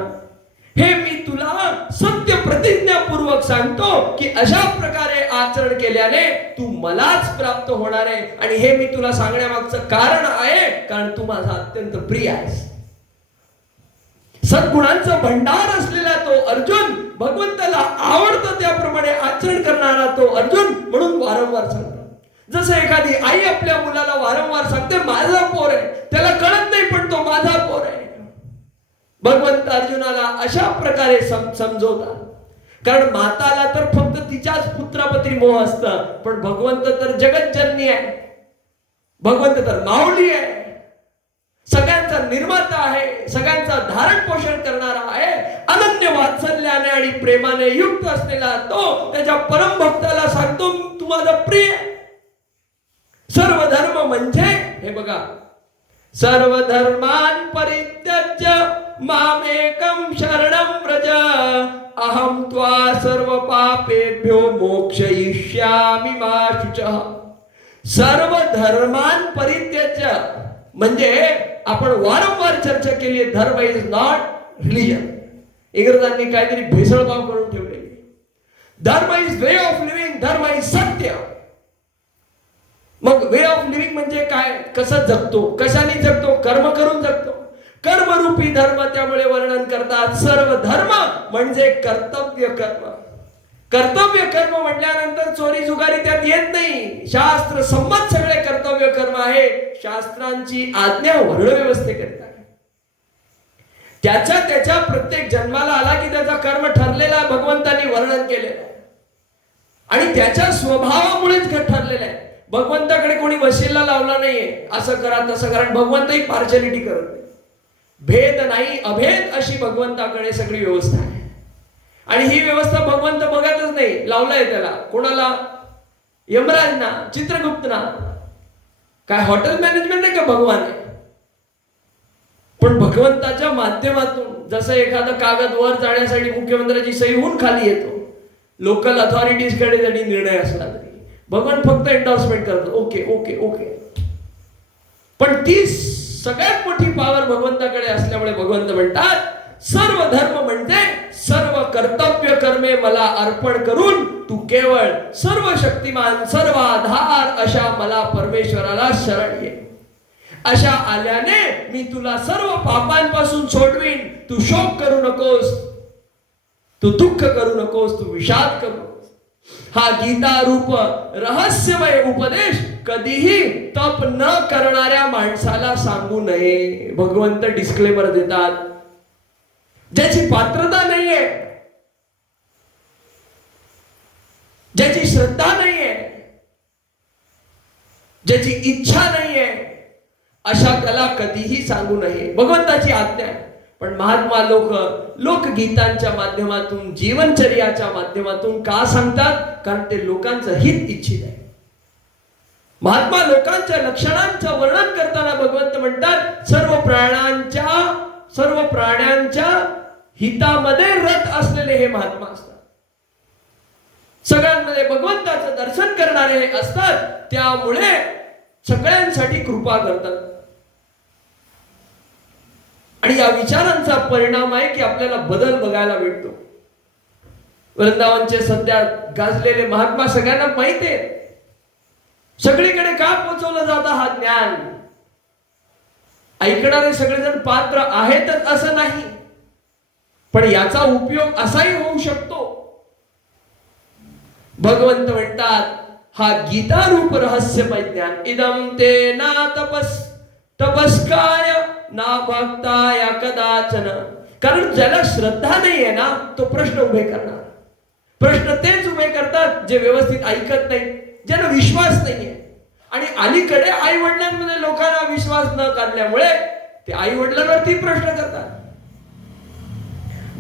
हे मी तुला सत्य प्रतिज्ञापूर्वक सांगतो की अशा प्रकारे आचरण केल्याने तू मलाच प्राप्त होणार आहे. आणि हे मी तुला सांगण्यामागचं कारण आहे कारण तू माझा अत्यंत प्रिय आहेस. सद्गुणांचा भंडार असलेला तो अर्जुन, भगवंताला आवडतं त्याप्रमाणे आचरण करणारा तो अर्जुन, म्हणून वारंवार सांगतो. जसं एखादी आई आपल्या मुलाला वारंवार सांगते माझा पोर आहे, त्याला कळत नाही पण तो माझा पोर आहे. भगवंत अर्जुनाला अशा प्रकारे समजवतात. कारण माताला तर फक्त तिच्याच पुत्रापती मोह असतं, पण भगवंत तर जगज्जननी आहे, भगवंत तर माऊली आहे, सगळ्यांचा निर्माता आहे, सगळ्यांचा धारण पोषण करणारा आहे, अनन्य वात्सल्याने आणि प्रेमाने युक्त असलेला तो त्याच्या परम भक्ताला सांगतो तू माझा प्रिय. सर्व धर्म म्हणजे हे बघा, सर्व धर्मान परित्यज्य मामेकं शरणं व्रज अहं त्वा सर्व पापेभ्यो मोक्षयिष्यामि मा शुचः. सर्व धर्मान परित्यज्य म्हणजे आपण वारंवार चर्चा केली आहे, धर्म इज नॉट रिलीजन. इंग्रजांनी काहीतरी भेसळभाव करून ठेवले. धर्म इज वे ऑफ लिव्हिंग, धर्म इज सत्य. मग वे ऑफ लिव्हिंग म्हणजे काय? कसं जगतो, कशाने जगतो? कर्म करून जगतो. कर्मरूपी धर्म त्यामुळे वर्णन करतात. सर्व धर्म म्हणजे कर्तव्य कर्म. कर्तव्य कर्म म्हटल्यानंतर चोरी जुगारी त्यात येत नाही. शास्त्र संमत सगळे कर्तव्य कर्म आहे. शास्त्रांची आज्ञा वर्णव्यवस्थेकरिता त्याच्या प्रत्येक जन्माला आला की त्याचा कर्म ठरलेला भगवंतांनी वर्णन केलेलं आहे आणि त्याच्या स्वभावामुळेच ठरलेलं आहे. भगवंताकडे कोणी वशिला लावला नाहीये, असं करा तसं करा. भगवंतही पार्शलिटी करत नाही, भेद नाही अभेद अशी भगवंताकडे सगळी व्यवस्था आहे. आणि ही व्यवस्था भगवंत बघतच नाही. लावलाय त्याला कोणाला? यमराजना, चित्रगुप्तना. काय हॉटेल मॅनेजमेंट नाही का भगवान आहे? पण भगवंताच्या माध्यमातून जसं एखादा कागद वर जाण्यासाठी मुख्यमंत्र्याची सही होऊन खाली येतो, लोकल अथॉरिटीज कडे जरी निर्णय असला तरी भगवान फक्त एन्डॉर्समेंट करतो, ओके ओके ओके. पण ती सगळ्यात मोठी पॉवर भगवंताकडे असल्यामुळे भगवंत म्हणतात सर्व धर्म म्हणजे सर्व कर्तव्य कर्मे मला अर्पण करून तू केवळ सर्व शक्तिमान सर्व आधार अशा मला परमेश्वराला शरण ये. अशा आल्याने मी तुला सर्व पापांपासून सोडवीन. तू शोक करू नकोस, तू दुःख करू नकोस, तू विषाद करू नकोस. हा गीता रूप रहस्यमय उपदेश कधीही तप न करणाऱ्या माणसाला सांगू नये. भगवंत डिस्क्लेमर देतात. ज्याची पात्रता नाहीये, ज्याची श्रद्धा नाहीये, ज्याची इच्छा नाहीये, अशा त्याला कधीही सांगू नये. भगवंताची आज्ञा आहे. पण महात्मा लोक लोकगीतांच्या माध्यमातून जीवनचर्याच्या माध्यमातून का सांगतात? कारण ते लोकांचं हित इच्छित आहे. महात्मा लोकांच्या लक्षणांचं वर्णन करताना भगवंत म्हणतात सर्व प्राण्यांच्या हितामध्ये रत असलेले हे महात्मा असतात. सगळ्यांमध्ये भगवंताचं दर्शन करणारे असतात. त्यामुळे सगळ्यांसाठी कृपा करतात. आणि या विचारांचा परिणाम आहे की आपल्याला बदल बघायला भेटतो. वृंदावनचे सध्या गाजलेले महात्मा सगळ्यांना माहिती आहे. सगळीकडे का पोहोचवलं जातं हा ज्ञान? ऐकणारे सगळेजण पात्र आहेतच असं नाही, पण याचा उपयोग असाही होऊ शकतो. भगवंत म्हणतात हा गीता रूप रहस्यमय ज्ञान इदम ते ना तपस्काय ना भक्ताय कदाचन. कारण ज्याला श्रद्धा नाहीये ना तो प्रश्न उभे करणार. प्रश्न तेच उभे करतात जे व्यवस्थित ऐकत नाही, ज्यांना विश्वास नाहीये. आणि अलीकडे आई वडिलांमध्ये लोकांना विश्वास न करण्यामुळे ते आई वडिलांवरती प्रश्न करतात.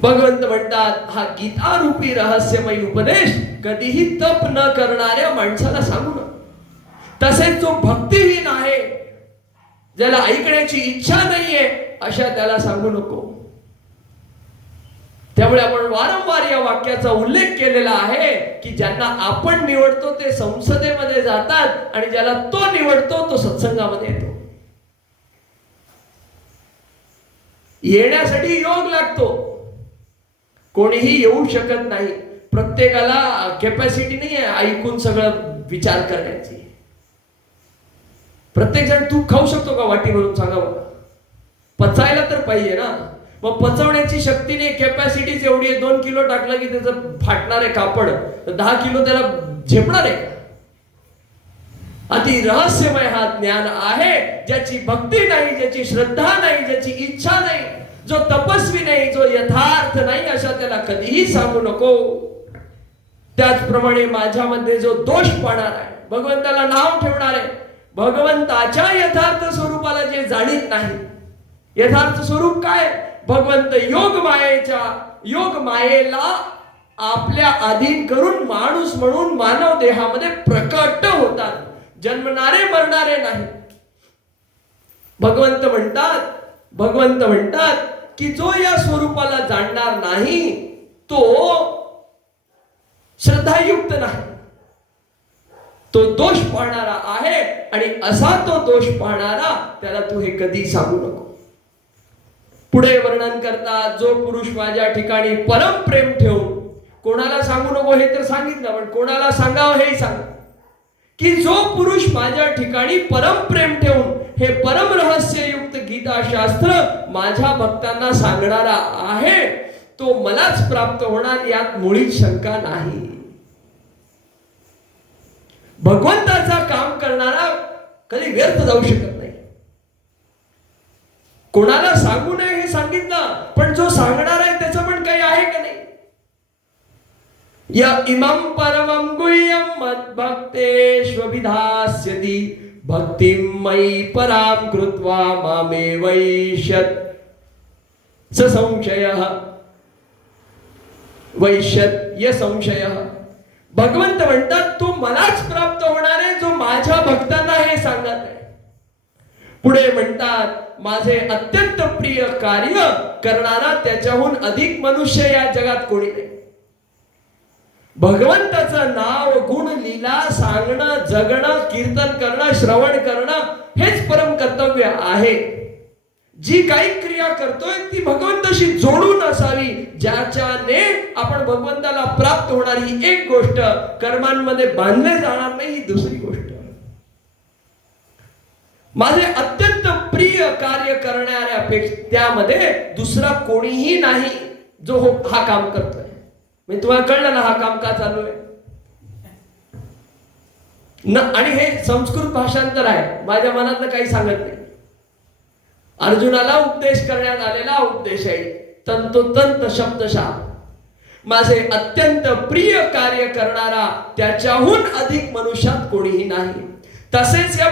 भगवंत म्हणतात हा गीता रूपी रहस्यमय उपदेश कधीही तप न करणाऱ्या माणसाला सांगू नका. तसेच जो भक्तिहीन आहे, ज्याला ऐकण्याची इच्छा नाहीये, अशा त्याला सांगू नको. त्यामुळे आपण वारंवार या वाक्याचा उल्लेख केलेला आहे की ज्यांना आपण निवडतो ते संसदेमध्ये जातात आणि ज्याला तो निवडतो तो सत्संगामध्ये येतो. येण्यासाठी योग लागतो. कोणीही येऊ शकत नाही. प्रत्येकाला कॅपॅसिटी नाही आहे ऐकून सगळं विचार करण्याची. प्रत्येक जण तू खाऊ शकतो का वाटी भरून? सांगा बघा. पचायला तर पाहिजे ना. मग पचवण्याची शक्ती नाही, कॅपॅसिटीच एवढी आहे. 2 किलो टाकलं की त्याचं फाटणार आहे कापड, तर 10 किलो त्याला झेपणार आहे का? अति रहस्यमय हा ज्ञान आहे. ज्याची भक्ती नाही, ज्याची श्रद्धा नाही, ज्याची इच्छा नाही, जो तपस्वी नाही, जो यथार्थ नाही, अशा त्याला कधीही सांगू नको. त्याचप्रमाणे माझ्यामध्ये जो दोष पाहणार आहे, भगवंताला नाव ठेवणार आहे, भगवंताच्या यथार्थ स्वरूपाला जे जाणीत नाही. यथार्थ स्वरूप काय? भगवंत योग मायेला आपल्या अधीन करून माणूस म्हणून मानव देहामध्ये प्रकट होतात, जन्मणारे मरणारे नाही. भगवंत म्हणतात की जो या स्वरूपाला जाणणार नाही तो श्रद्धायुक्त नाही, तो दोष पाहणारा आहे. आणि असा तो दोष पाहणारा त्याला तू हे कधी सांगू नको. पुढे वर्णन करतात, जो पुरुष माझ्या ठिकाणी परम प्रेम ठेवून, कोणाला सांगू नको हे तर सांगितलं, पण कोणाला सांगावं हेही सांग, की जो पुरुष माझ्या ठिकाणी परम प्रेम ठेवून हे परम रहस्ययुक्त गीता शास्त्र माझ्या भक्तांना सांगणारा आहे, तो मलाच प्राप्त होणार, यात मुळीच शंका नाही. भगवंताचा काम करणारा कधी व्यर्थ जाऊ शकत नाही. कोणाला सांगू नये हे सांगितलं, पण जो सांगणार आहे त्याचं पण काही आहे का नाही. या इमं परमं गुह्यं मद्भक्तेष्वभिधास्यति भक्तिं मयि परां कृत्वा मामेवैष्यत् संशयः वैष्यत्य संशयः. भगवंत म्हणतात तू मलाच प्राप्त होणार आहे, जो माझ्या भक्तांना हे सांगत आहे. पुढे म्हणतात, माझे अत्यंत प्रिय कार्य करणारा त्याच्याहून अधिक मनुष्य या जगात कोणी नाही. भगवंताचं नाव, गुण, लीला सांगणं, जगणं, कीर्तन करणं, श्रवण करणं हेच परम कर्तव्य आहे. जी काही क्रिया करतोय ती भगवंताशी जोडून असावी, ज्याच्याने आपण भगवंताला प्राप्त होणारी एक गोष्ट, कर्मांमध्ये बांधले जाणार नाही ही दुसरी गोष्ट. माझे अत्यंत प्रिय कार्य करणाऱ्यापेक्षा त्यामध्ये दुसरा कोणीही नाही जो हा काम करतोय. म्हणजे तुम्हाला कळलं ना हा काम का चालू आहे ना. आणि हे संस्कृत भाषांतर आहे, माझ्या मनातलं काही सांगत नाही. अर्जुनाला उपदेश करण्यात आलेला उपदेश आहे, तंतोतंत शब्दशः. माझे अत्यंत प्रिय कार्य करणारा त्याच्याहून अधिक मनुष्यात कोणीही नाही. तसेच या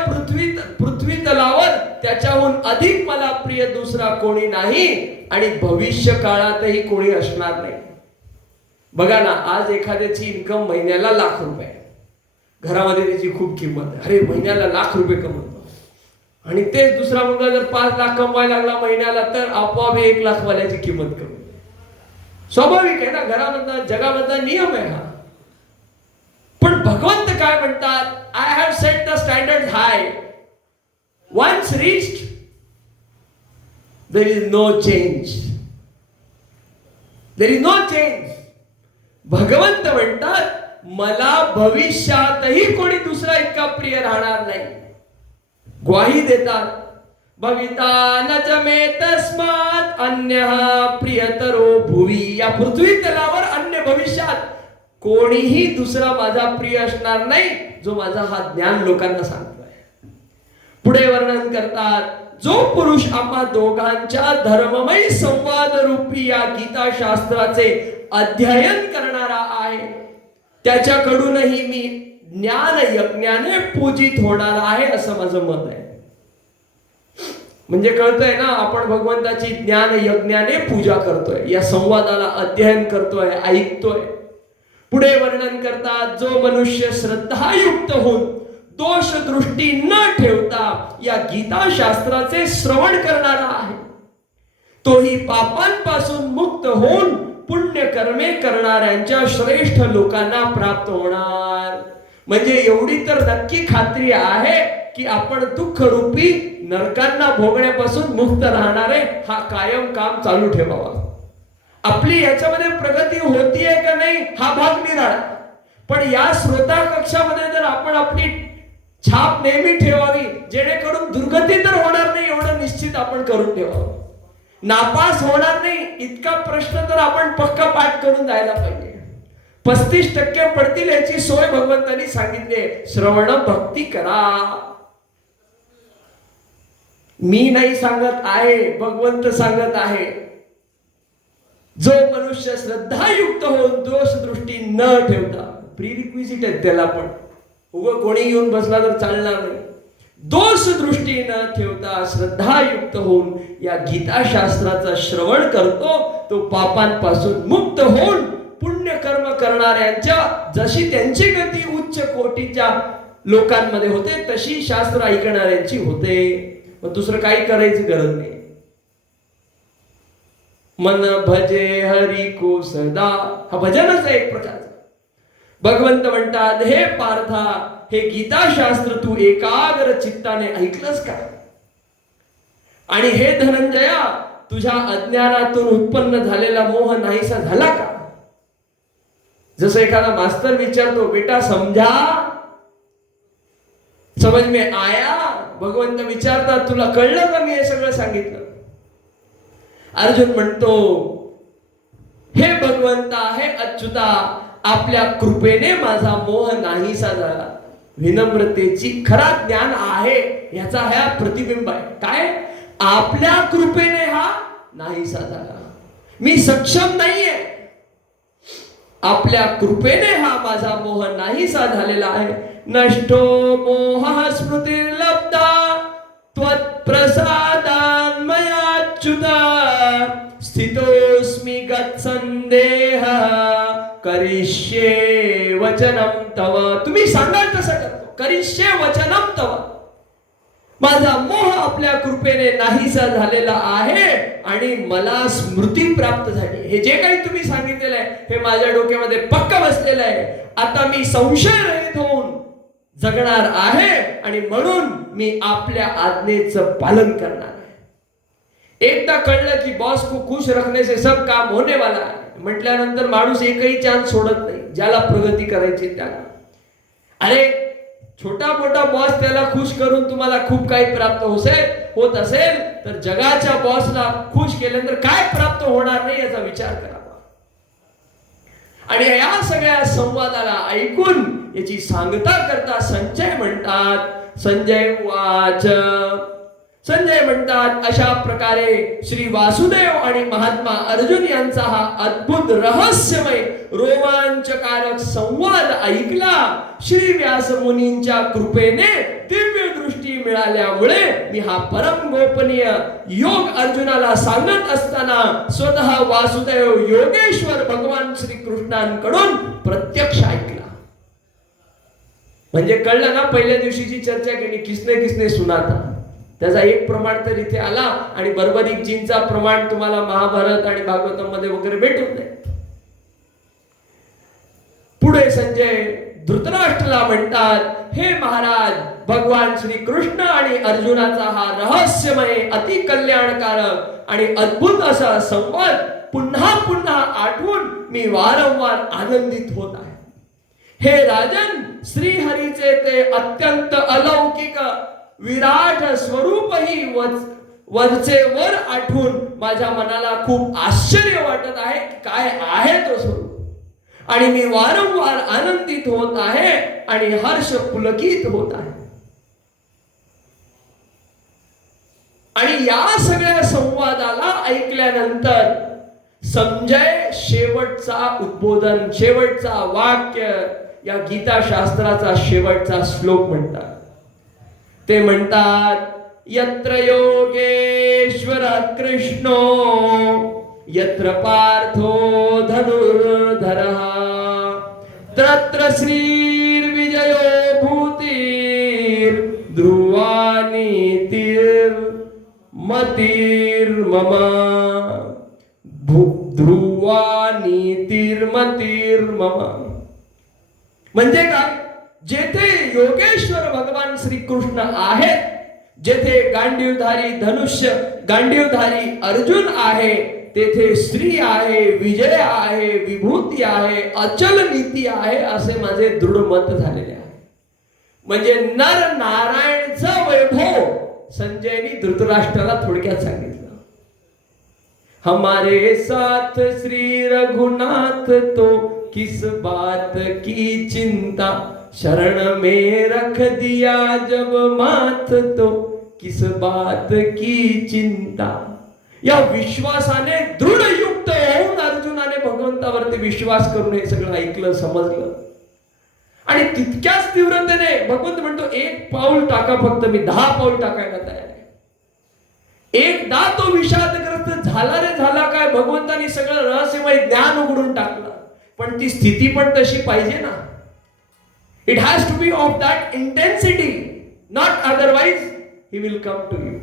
पृथ्वी तलावर त्याच्याहून अधिक मला प्रिय दुसरा कोणी नाही, आणि भविष्य काळातही कोणी असणार नाही. बघा ना, आज एखाद्याची इन्कम महिन्याला ₹1,00,000, घरामध्ये त्याची खूप किंमत आहे. अरे महिन्याला ₹1,00,000 कमवतो, आणि तेच दुसरा मुलगा जर 5 लाख कमवायला लागला महिन्याला, तर आपोआप 1 लाख वाल्याची किंमत कमी. स्वाभाविक आहे ना, घरामधला जगामधला नियम आहे हा. पण भगवंत काय म्हणतात, I have set the standard high, once reached there is no change, there is no change. भगवंत म्हणतात मला भविष्यातही कोणी दुसरा इतका प्रिय राहणार नाही. ग्वाही देतात, भविता न च मे तस्मात् अन्यः प्रियतरो भुवी. या पृथ्वी तलावर अन्य भविष्यात कोणीही दुसरा माझा प्रिय असणार नाही, जो माझा हा ज्ञान लोकांना सांगतोय. पुढे वर्णन करतात, जो पुरुष आम्हा दोघांच्या धर्ममय संवाद रूपी या गीता शास्त्राचे अध्ययन करणारा आहे, त्याच्याकडूनही मी ज्ञान यज्ञाने पूजित होणार आहे, असं माझं मत आहे. म्हणजे कळतंय ना, आपण भगवंताची ज्ञान यज्ञाने पूजा करतोय, या संवादाला अध्ययन करतोय, ऐकतोय. पुढे वर्णन करतात, जो मनुष्य श्रद्धायुक्त होऊन दोष दृष्टी न ठेवता या गीता शास्त्राचे श्रवण करणारा आहे, तोही पापांपासून मुक्त होऊन पुण्य कर्मे करणाऱ्यांच्या श्रेष्ठ लोकांना प्राप्त होणार. म्हणजे एवढी तर नक्की खात्री आहे की आपण दुःख रूपी नरकांना भोगण्यापासून मुक्त राहणारे हा कायम काम चालू ठेवावा. आपली याच्यामध्ये प्रगती होतीये का नाही हा भाग निराळा, पण या श्रोता कक्षामध्ये जर आपण आपली छाप नेहमी ठेवावी, जेणेकरून दुर्गती तर होणार नाही एवढं निश्चित आपण करून ठेवावं. नापास होणार नाही इतका प्रश्न तर आपण पक्का पाठ करून जायला पाहिजे. 35% पडतील याची सोय भगवंतांनी सांगितली. श्रवण भक्ती करा. मी नाही सांगत आहे, भगवंत सांगत आहे. जो मनुष्य श्रद्धायुक्त होऊन दोष दृष्टी न ठेवता, प्रीरिक्विजिट आहे त्याला, पण उगं कोणी येऊन बसला तर चालणार नाही. दोष दृष्टी न ठेवता श्रद्धायुक्त होऊन या गीता शास्त्राचं श्रवण करतो, तो पापांपासून मुक्त होऊन पुण्य कर्म करणाऱ्यांच्या जशी त्यांची गती उच्च कोटीच्या लोकांमध्ये होते तशी शास्त्र ऐकणाऱ्यांची होते. मग दुसरं काही करायची गरज नाही. मन भजे हरी को सदा, हा भजनच आहे एक प्रकारचा. भगवंत म्हणतात, हे पार्था, हे गीता शास्त्र तू एकाग्र चित्ताने ऐकलंस का? आणि हे धनंजया, तुझ्या अज्ञानातून उत्पन्न झालेला मोह नाहीसा झाला का? जसं एखादा मास्तर विचारतो, बेटा समझा, समझ में आया? भगवंत विचारतात, तुला कळलं का मी हे सगळं सांगितलं? अर्जुन म्हणतो, हे भगवंता, हे अच्युता, आपल्या कृपेने माझा मोह नाहीसा झाला. विनम्रतेची खरा ज्ञान आहे याचा हा प्रतिबिंब आहे. काय? आपल्या कृपेने हा नाहीसा झाला. मी सक्षम नाहीये, आपल्या कृपेने हा माझा मोह नाहीसा झालेला आहे. नष्टो मोह स्मृतिर्लब्धा त्वत्प्रसादान् मयाच्युता स्थितोस्मि गत्संदेह करिष्ये वचनम तव. तुम्ही सांगाल तसं करतो. करिष्ये वचनम तव. माझा मोह आपल्या कृपेने नाहीसा झालेला आहे आणि मला स्मृती प्राप्त झाली. हे जे काही तुम्ही सांगितलेलं आहे हे माझ्या डोक्यामध्ये पक्का बसलेलं आहे. आता मी संशय रहित होऊन जगणार आहे आणि म्हणून मी आपल्या आज्ञेचं पालन करणार आहे. एकदा कळलं की बॉस को खुश रखने से सब काम होने वाला है म्हटल्यानंतर माणूस एकही चान्स सोडत नाही ज्याला प्रगती करायची त्याला. अरे छोटा मोठा बॉस त्याला खुश करून तुम्हाला खूप काही प्राप्त होत असेल तर जगाच्या बॉसला खुश केल्यानंतर काय प्राप्त होणार नाही याचा विचार करावा. आणि या सगळ्या संवादाला ऐकून याची सांगता करता संजय म्हणतात, संजय म्हणतात, अशा प्रकारे श्री वासुदेव आणि महात्मा अर्जुन यांचा हा अद्भुत रहस्यमय रोमांचकारक संवाद ऐकला. श्री व्यास मुनींच्या कृपेने दिव्य दृष्टी मिळाल्यामुळे मी हा परम गोपनीय योग अर्जुनाला सांगत असताना स्वतः वासुदेव योगेश्वर भगवान श्री कृष्णांकडून प्रत्यक्ष ऐकला. म्हणजे कळलं ना, पहिल्या दिवशीची चर्चा केली, किसने किसने सुनाता, त्याचा एक प्रमाण तर इथे आला आणि बर्बरिक जींचा प्रमाण तुम्हाला महाभारत आणि भागवतम मध्ये वगैरे भेटून जाईल. पुढे संजय धृतराष्ट्राला म्हणतात, हे महाराज, भगवान श्री कृष्ण आणि अर्जुनाचा हा रहस्यमय अति कल्याणकारक आणि अद्भुत असा संवाद पुन्हा पुन्हा आठवून मी वारंवार आनंदित होत आहे. हे राजन, श्रीहरीचे ते अत्यंत अलौकिक विराट स्वरूपही वरचे वर आठवून माझ्या मनाला खूप आश्चर्य वाटत आहे. काय आहे तो स्वरूप, आणि मी वारंवार आनंदित होत आहे आणि हर्ष पुलकित होत आहे. आणि या सगळ्या संवादाला ऐकल्यानंतर संजय शेवटचा उद्बोधन, शेवटचा वाक्य, या गीता शास्त्राचा शेवटचा श्लोक म्हणतात. ते म्हणतात, यत्र योगेश्वर कृष्णो यत्र पार्थो धनुर्धरः तत्र श्रीर्विजयो भूतिर् ध्रुवा नीतिर्मतिर्मम ध्रुवा नीतिर्मतिर्मम. म्हणजे काय? जेथे योगेश्वर भगवान श्री कृष्ण आहेत, जेथे गांडीवधारी अर्जुन आहे, तेथे श्री आहे, विजय आहे, विभूती आहे, अचल नीती आहे, असे माझे दृढ मत झालेले आहे. म्हणजे नर नारायणचं वैभव संजयनी धृतराष्ट्राला थोडक्यात सांगितलं. हमारे साथ श्री रघुनाथ तो किस बात की चिंता, शरण में रख दिया जब माथ तो किस बात की चिंता. या विश्वासाने दृढयुक्त होऊन अर्जुनाने भगवंतावरती विश्वास करून हे सगळं ऐकलं, समजलं. आणि तितक्याच तीव्रतेने भगवंत म्हणतो, एक पाऊल टाका, फक्त मी 10 पाऊल टाकायला तयार आहे. एकदा तो विषादग्रस्त झाला रे झाला काय, भगवंतानी सगळं रहस्यमय ज्ञान उघडून टाकलं. पण ती स्थिती पण तशी पाहिजे ना. It has to be of that intensity, not otherwise he will come to you.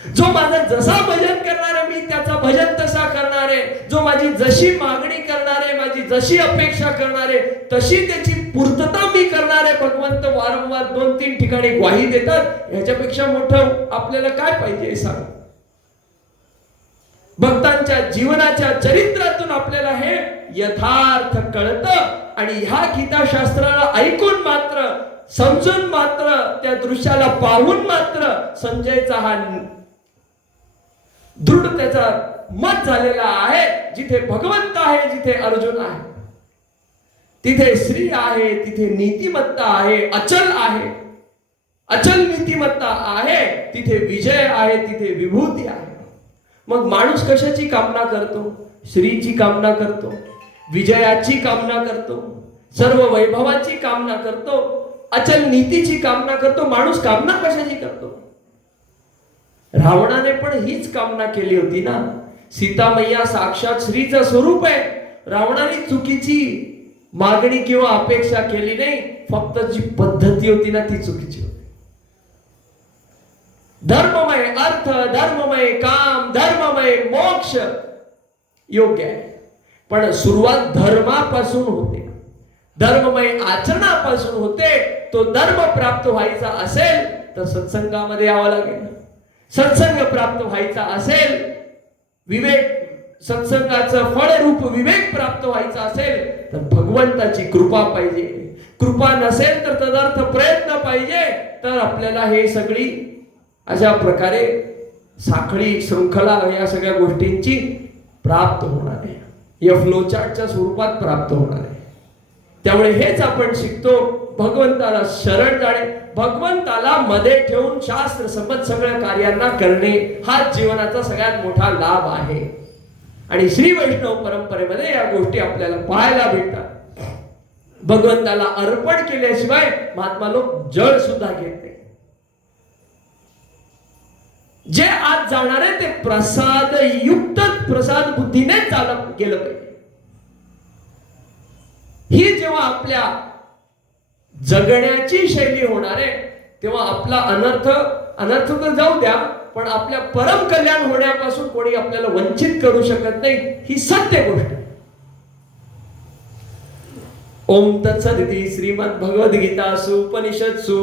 जो माझं जसा भजन करणार आहे मी त्याचा भजन तसा करणार आहे. जो माझी जशी मागणी करणार आहे, माझी जशी अपेक्षा करणार आहे, तशी त्याची पूर्तता मी करणार आहे. भगवंत वारंवार 2-3 ठिकाणी ग्वाही देतात. ह्याच्यापेक्षा मोठं आपल्याला काय पाहिजे सांग. भक्तांच्या जीवनाच्या चरित्रातून आपल्याला हे यथार्थ कळतं. आणि ह्या गीताशास्त्राला ऐकून मात्र, समजून मात्र, त्या दृश्याला पाहून मात्र संजयचा हा दृढ त्याचा मत झालेला आहे. जिथे भगवंत आहे, जिथे अर्जुन आहे, तिथे श्री आहे, तिथे नीतिमत्ता आहे, अचल आहे. अचल नीतिमत्ता आहे तिथे विजय आहे, तिथे विभूती आहे. मग माणूस कशाची कामना करतो? श्रीची कामना करतो, विजयाची कामना करतो, सर्व वैभवाची कामना करतो, अचल नीतीची कामना करतो. माणूस कामना कशाची करतो? रावणाने पण हीच कामना केली होती ना. सीता मैया साक्षात श्रीचं स्वरूप आहे. रावणाने चुकीची मागणी किंवा अपेक्षा केली नाही, फक्त जी पद्धती होती ना ती चुकीची होती. धर्ममय अर्थ, धर्ममय काम, धर्ममय मोक्ष योग्य आहे, पण सुरुवात धर्मापासून होते, धर्ममय आचरणापासून होते. तो धर्म प्राप्त व्हायचा असेल तर सत्संगामध्ये यावं लागेल. सत्संग प्राप्त व्हायचा असेल, विवेक, सत्संगाचं फळरूप विवेक प्राप्त व्हायचा असेल तर भगवंताची कृपा पाहिजे. कृपा नसेल तर तदर्थ प्रयत्न पाहिजे. तर आपल्याला हे सगळी अशा प्रकारे साखळी शृंखला या सगळ्या गोष्टींची प्राप्त होणार आहे, या फ्लोचार्टच्या स्वरूपात प्राप्त होणार आहे. त्यामुळे हेच आपण शिकतो, भगवंताला शरण जाणे, भगवंताला मध्ये ठेवून शास्त्र संबंध सगळ्या कार्यांना करणे हा जीवनाचा सगळ्यात मोठा लाभ आहे. आणि श्री वैष्णव परंपरेमध्ये या गोष्टी आपल्याला पाहायला भेटतात. भगवंताला अर्पण केल्याशिवाय महात्मा लोक जळ सुद्धा घेत नाही. जे आज जाणार आहे ते प्रसाद युक्त, प्रसाद बुद्धीने चालत गेलं पाहिजे. ही जेव्हा आपल्या जगण्याची शैली होणार आहे तेव्हा आपला अनर्थ तर जाऊ द्या, पण आपल्या परम कल्याण होण्यापासून कोणी आपल्याला वंचित करू शकत नाही, ही सत्य गोष्ट आहे. ओम तत्सदिति श्रीमद् भगवद्गीतासु उपनिषत्सु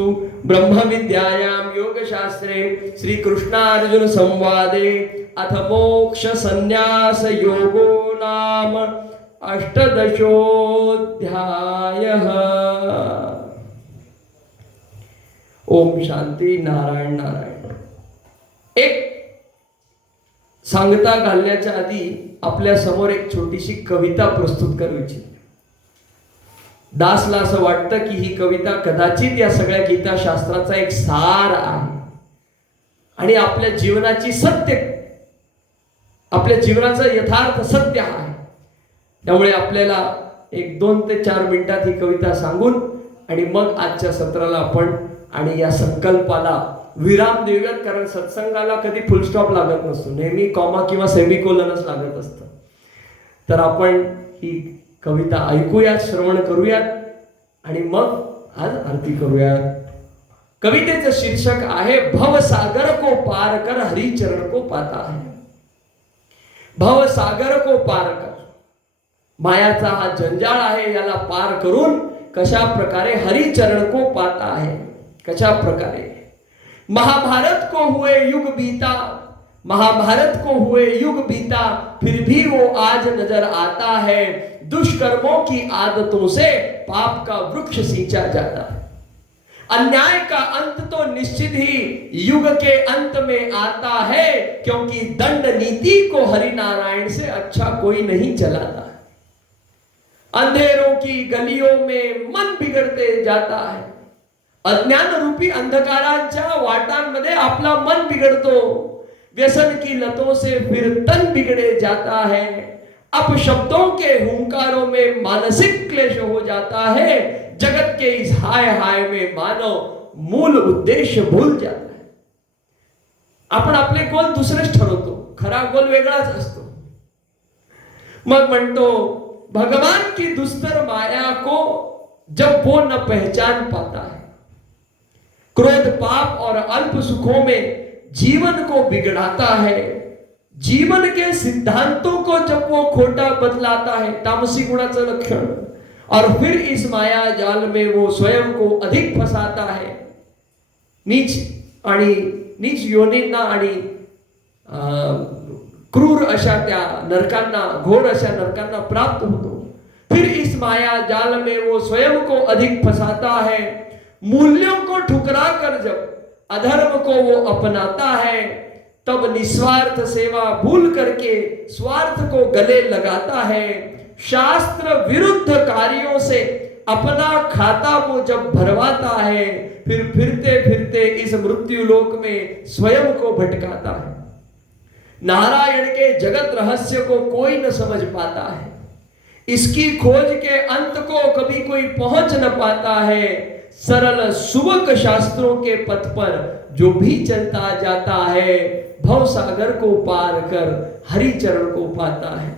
ब्रह्मविद्यायां योगशास्त्रे श्रीकृष्णार्जुन संवादे अथ मोक्ष संन्यास योगो नाम 18 अध्यायः. ओम शांती. नारायण नारायण. एक सांगता घालण्याच्या आधी आपल्या समोर एक छोटीशी कविता प्रस्तुत करू इच्छितो. दासला असं वाटतं की ही कविता कदाचित या सगळ्या गीताशास्त्राचा एक सार आहे आणि आपल्या जीवनाची सत्य, आपल्या जीवनाचं यथार्थ सत्य आहे. त्यामुळे आपल्याला एक 2 ते 4 मिनिटात ही कविता सांगून आणि मग आजच्या सत्राला आपण आणि या संकल्पाला विराम देऊयात. कारण सत्संगाला कधी फुलस्टॉप लागत नसतो, नेहमी कॉमा किंवा सेमिकोलनच लागत असतं. तर आपण ही कविता ऐकूयात, श्रवण करूयात आणि मग आज आरती करूयात. कवितेचं शीर्षक आहे भवसागर को पार कर हरि चरण को पाता है. भवसागर को पार कर, मायाचा हा जंजाळ आहे, याला पार करून कशा प्रकारे हरि चरण को पाता है. कशा प्रकारे महाभारत को हुए युग बीता, महाभारत को हुए युग बीता, फिर भी वो आज नजर आता है. दुष्कर्मों की आदतों से पाप का वृक्ष सींचा जाता है. अन्याय का अंत तो निश्चित ही युग के अंत में आता है, क्योंकि दंड नीति को हरि नारायण से अच्छा कोई नहीं चलाता. अंधेरों की गलियों में मन बिगड़ते जाता है, अज्ञान रूपी अंधकारांच्या वाटांमध्ये आपला मन बिघडतो. व्यसन की लतों से फिर तन बिगड़े जाता है. अपशब्दों के हुंकारों में मानसिक क्लेश हो जाता है. जगत के इस हाय हाय में मानव मूल उद्देश्य भूल जाता है. आपण आपले गोल दुसरेच ठरवतो, खरा गोल वेगळाच असतो. मग म्हणतो भगवान की दुस्तर माया को जब वो न पहचान पाता है, क्रोध पाप और अल्प सुखों में जीवन को बिगड़ाता है. जीवन के सिद्धांतों को जब वो खोटा बदलाता है, तामसी गुणाचं लक्षण, और फिर इस माया जाल में वो स्वयं को अधिक फसाता है. नीच योनींना आणि क्रूर अशा त्या नरकांना, घोर अशा नरकांना प्राप्त होतो. फिर इस माया जाल में वो स्वयं को अधिक फंसाता है. मूल्यों को ठुकरा कर जब अधर्म को वो अपनाता है, तब निस्वार्थ सेवा भूल करके स्वार्थ को गले लगाता है. शास्त्र विरुद्ध कार्यों से अपना खाता वो जब भरवाता है, फिर फिरते फिरते इस मृत्यु लोक में स्वयं को भटकाता है. नारायण के जगत रहस्य को कोई न समझ पाता है. इसकी खोज के अंत को कभी कोई पहुंच न पाता है. सरल सुबक शास्त्रों के पथ पर जो भी चलता जाता है, भव सागर को पार कर हरि चरण को पाता है.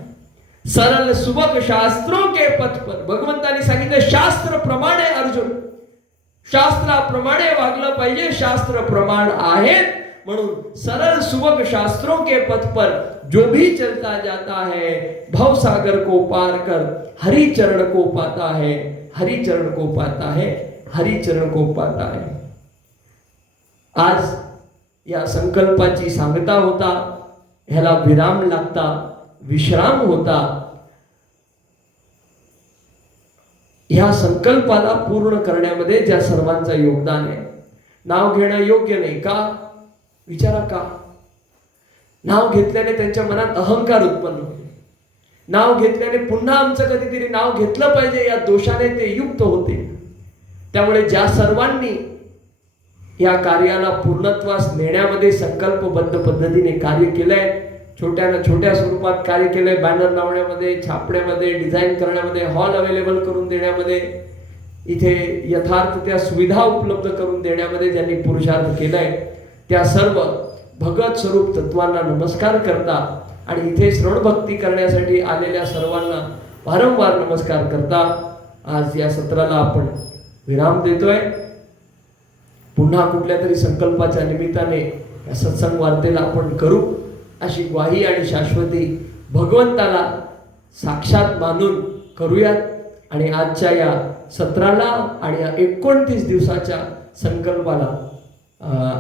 सरल सुबक शास्त्रों के पथ पर, भगवंतांनी सांगितले शास्त्र प्रमाणे अर्जुन, शास्त्राप्रमाणे वागलं पाहिजे. शास्त्र प्रमाण आहेत म्हणून सरल सुबक शास्त्रों के पथ पर जो भी चलता जाता है, भव सागर को पार कर हरि चरण को पाता है. हरि चरण को पाता है. हरि चरण को पाता है. आज या संकल्पाची सांगता होता, ह्याला विराम लागता, विश्राम होता. ह्या संकल्पाला पूर्ण करण्यामध्ये ज्या सर्वांचं योगदान आहे. नाव घेणं योग्य नाही का? विचारा का? नाव घेतल्याने त्यांच्या मनात अहंकार उत्पन्न होतो. नाव घेतल्याने पुन्हा आमचं कधीतरी नाव घेतलं पाहिजे या दोषाने ते युक्त होते. त्यामुळे ज्या सर्वांनी या कार्याला पूर्णत्वास नेण्यामध्ये संकल्पबद्ध पद्धतीने कार्य केलंय, छोट्या स्वरूपात कार्य केलंय, बॅनर लावण्यामध्ये, छापण्यामध्ये, डिझाईन करण्यामध्ये, हॉल अवेलेबल करून देण्यामध्ये, इथे यथार्थ त्या सुविधा उपलब्ध करून देण्यामध्ये ज्यांनी पुरुषार्थ केलाय, त्या सर्व भगत स्वरूप तत्वांना नमस्कार करता आणि इथे श्रवण भक्ती करण्यासाठी आलेल्या सर्वांना वारंवार नमस्कार करता आज या सत्राला आपण विराम देतोय. पुन्हा कुठल्या तरी संकल्पाच्या निमित्ताने या सत्संग वार्तेला आपण करू अशी ग्वाही आणि शाश्वती भगवंताला साक्षात मानून करूयात. आणि आजच्या या सत्राला आणि या 29 दिवसाच्या संकल्पाला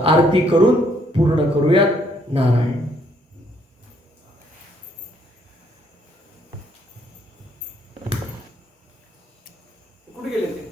आरती करून पूर्ण करूयात. नारायण. कुठे गेले ते?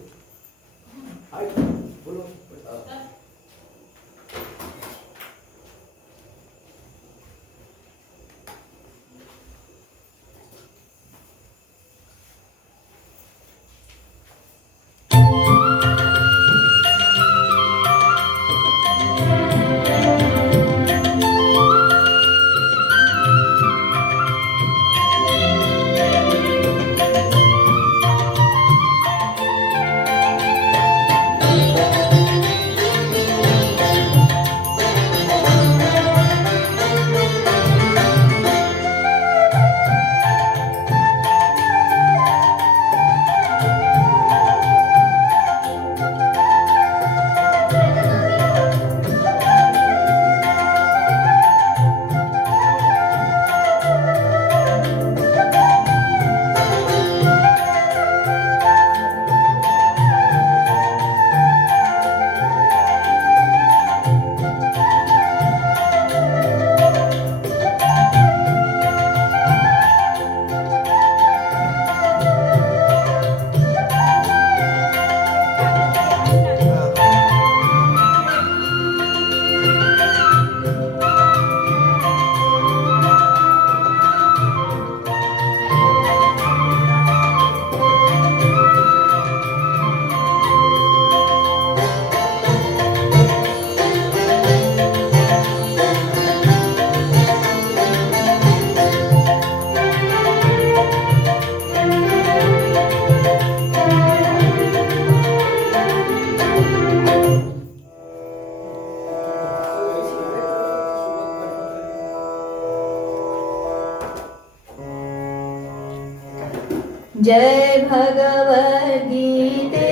जय भगवद गीते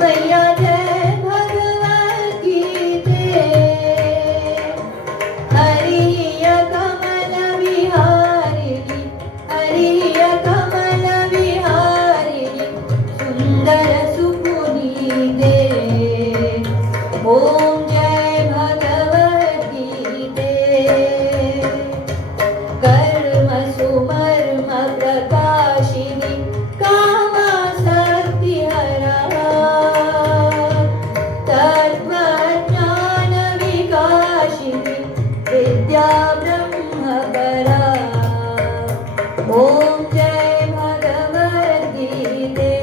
मैया जय भगवद गीते हरिय कमल विहारिणी हरिय कमल विहारिणी सुंदर सुपुनीते ओम जय भगवद गीते कर्म सुमर्म प्रकाशिनी कामासक्ति हरा तत्त्वज्ञान विकाशिनी विद्या ब्रह्म परा ओम जय भगवद गीते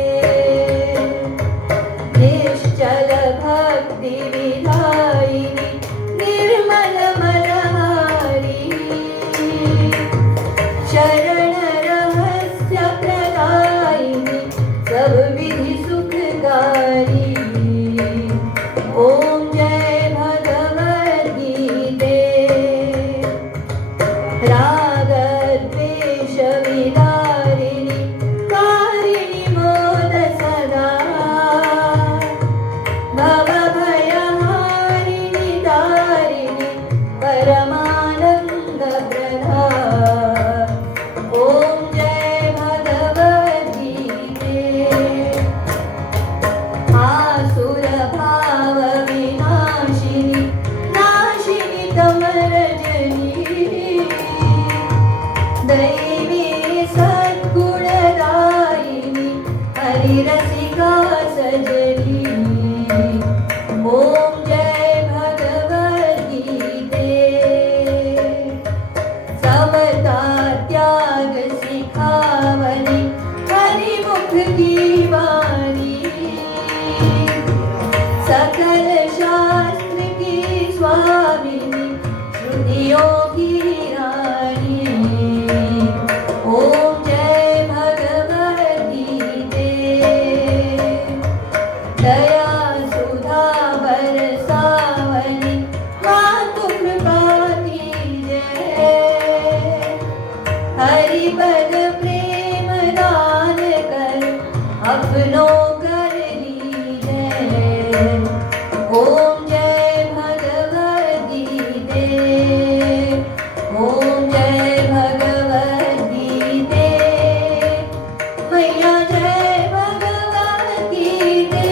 निश्चल भक्ति विधायिनी निर्मल मनहारी शरण रहस्य प्रदायिनी सब विधि सुखकारी ओम जय भगवद गीते राग द्वेष विदारिणी कारिणी मोद सदा भव भयहारिणी दारिणी परमानंद प्रदा ओम जय भगवद गीते आसुर भाव विनाशिनी नाशिनी तमरजनी दैवी सद्गुणदायिनी हरिरसिका सजनी ओम जय भगवद गीते समता त्याग सिखावनी हरिमुख की वाणी सकल शास्त्र की स्वामिनी श्रुतियों की रानी ओम जय भगवद गीते दया सुधा बरसावनी मातु कृपा कीजय हरि पद प्रेम दान कर अपनों कर लीजय ओम जय भगवद गीते ओम जय भगवद गीते मैया जय भगवद गीते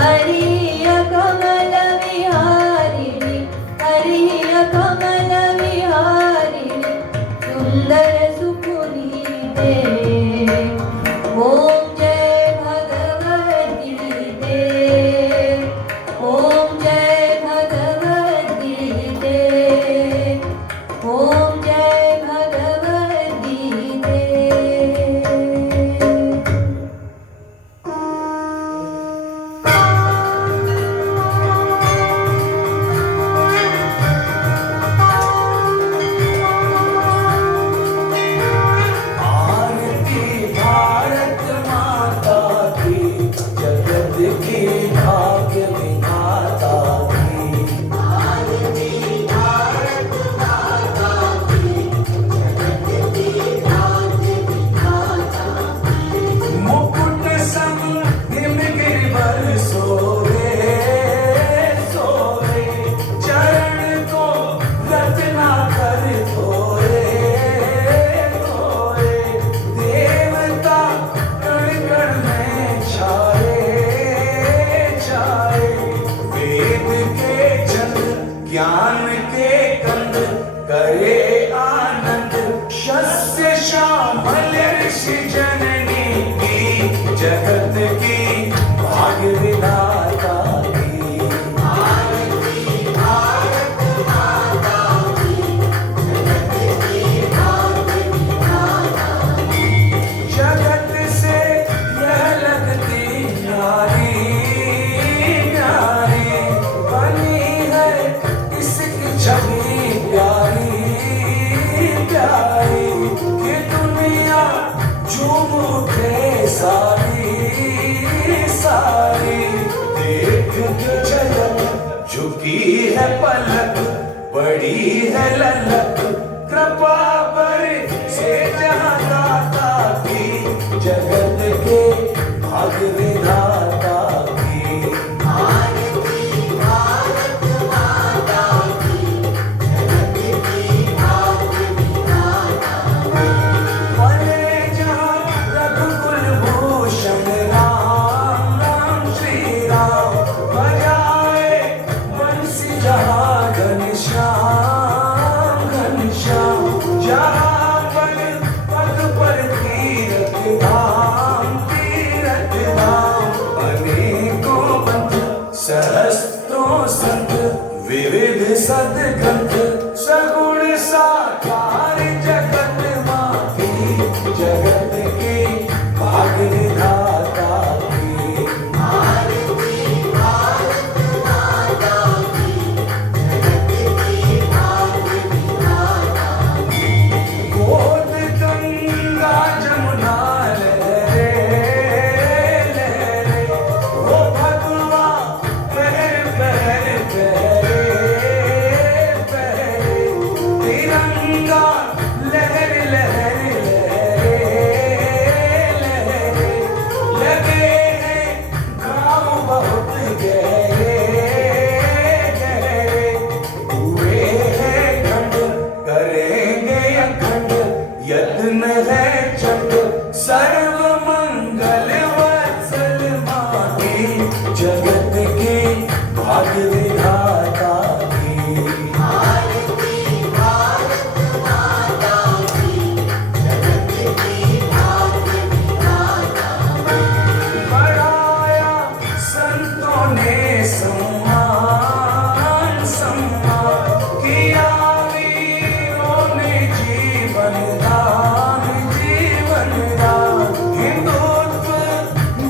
हरिय कमल विहारिणी हरिय कमल विहारिणी सुंदर सुपुनीते ओम जय भगवद गीते ओम जय भगवद गीते ओम जय भगवद गीते आरती भारत माता की जगत की भाग्य विधाता की आरती भारत माता की जगत की भाग्य विधाता की मुकुट संग हिमगिरिवर सोवे सोवे चरण को रत्ना कर धोए धोए देवता कण कण में छाए छाए वेद के चंद ज्ञान के कंद करे आनंद शस्य श्यामल ऋषि जननी की जगत की भाग्य विधाता की आरती भारत माता की जगत की भाग्य विधाता जगत से यह लगती न्यारी न्यारी बनी है इसकी छवि प्यारी प्यारी कि दुनिया झूम उठे सारी सारी देख के झलक झुकी है पलक बड़ी है ललक कृपा पर से जहां जगत के भाग विधाता की आरती भारत माता की जगत की भाग विधाता भले जहाँ रघुकुल भूषण राम राम श्री राम बजाए बंसी जहाँ घनश्याम घनश्याम जहाँ पग पग पर तीरथ धाम अनेकों पंथ सहस्त्रों संत विविध सदग्रंथ सगुण साकार जगत माती जगत की भाग विधाता की आरती भारत माता की जगत की भाग विधाता गोद गंगा जमुना लहरे ओ भगवा पहर पहर पहरे पहरे तिरंगा लहर लहर लहरे लगे हैं घाव बहुत गहरे गहरे हुए हैं खंड करेंगे अखंड यत्न है चंड सर्व मंगल वत्सल माती जगत की भाग विधाता की आरती भारत माता की जगत की भाग विधाता बढ़ाया संतों ने सम्मान सम्मान किया वीरों ने जीवन दान हिंदुत्व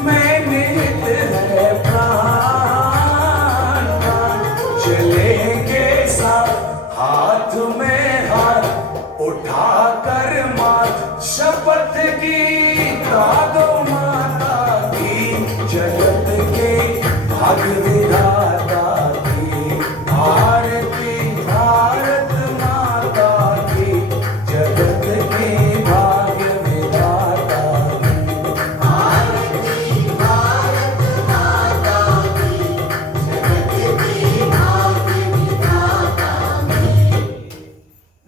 में निहित है प्राण चलेंगे साथ हाथ में हाथ उठाकर माथ शपथ की दो माता की जगत के भाग विधाता की आरती भारत माता की जगत के भाग विधाता की आरती भारत माता की जगत की भाग विधाता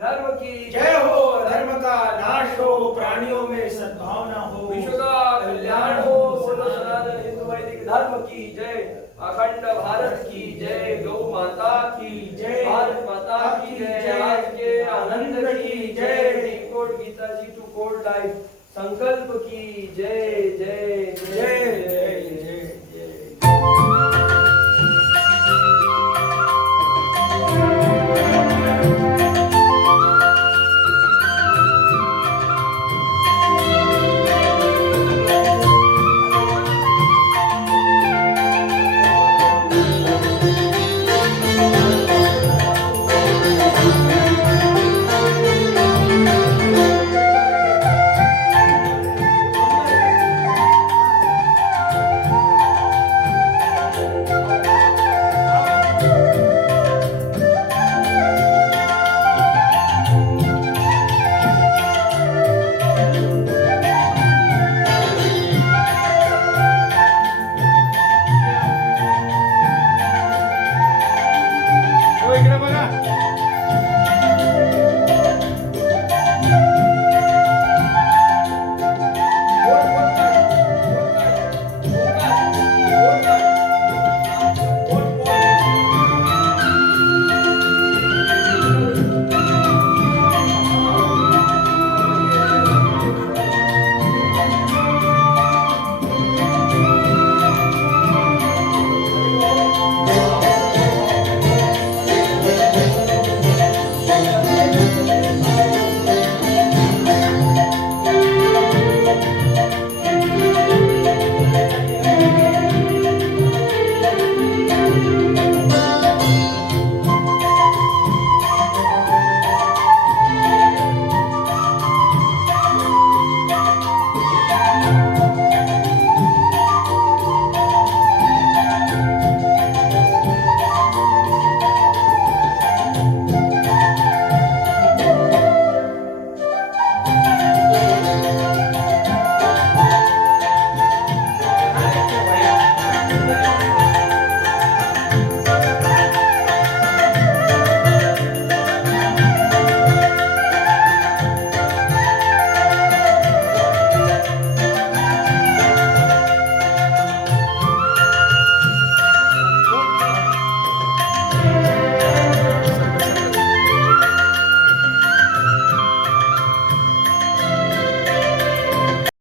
धर्म की जय हो, धर्म का नाश हो, प्राणियों में सद्भावना हो, विश्व का कल्याण हो, बोलो सनातन हिंदू वैदिक धर्म की जय, अखंड भारत की जय, गौ माता की जय, भारत माता की जय, आज के आनंद की जय, quote Gita ji to quote life संकल्प की जय जय जय।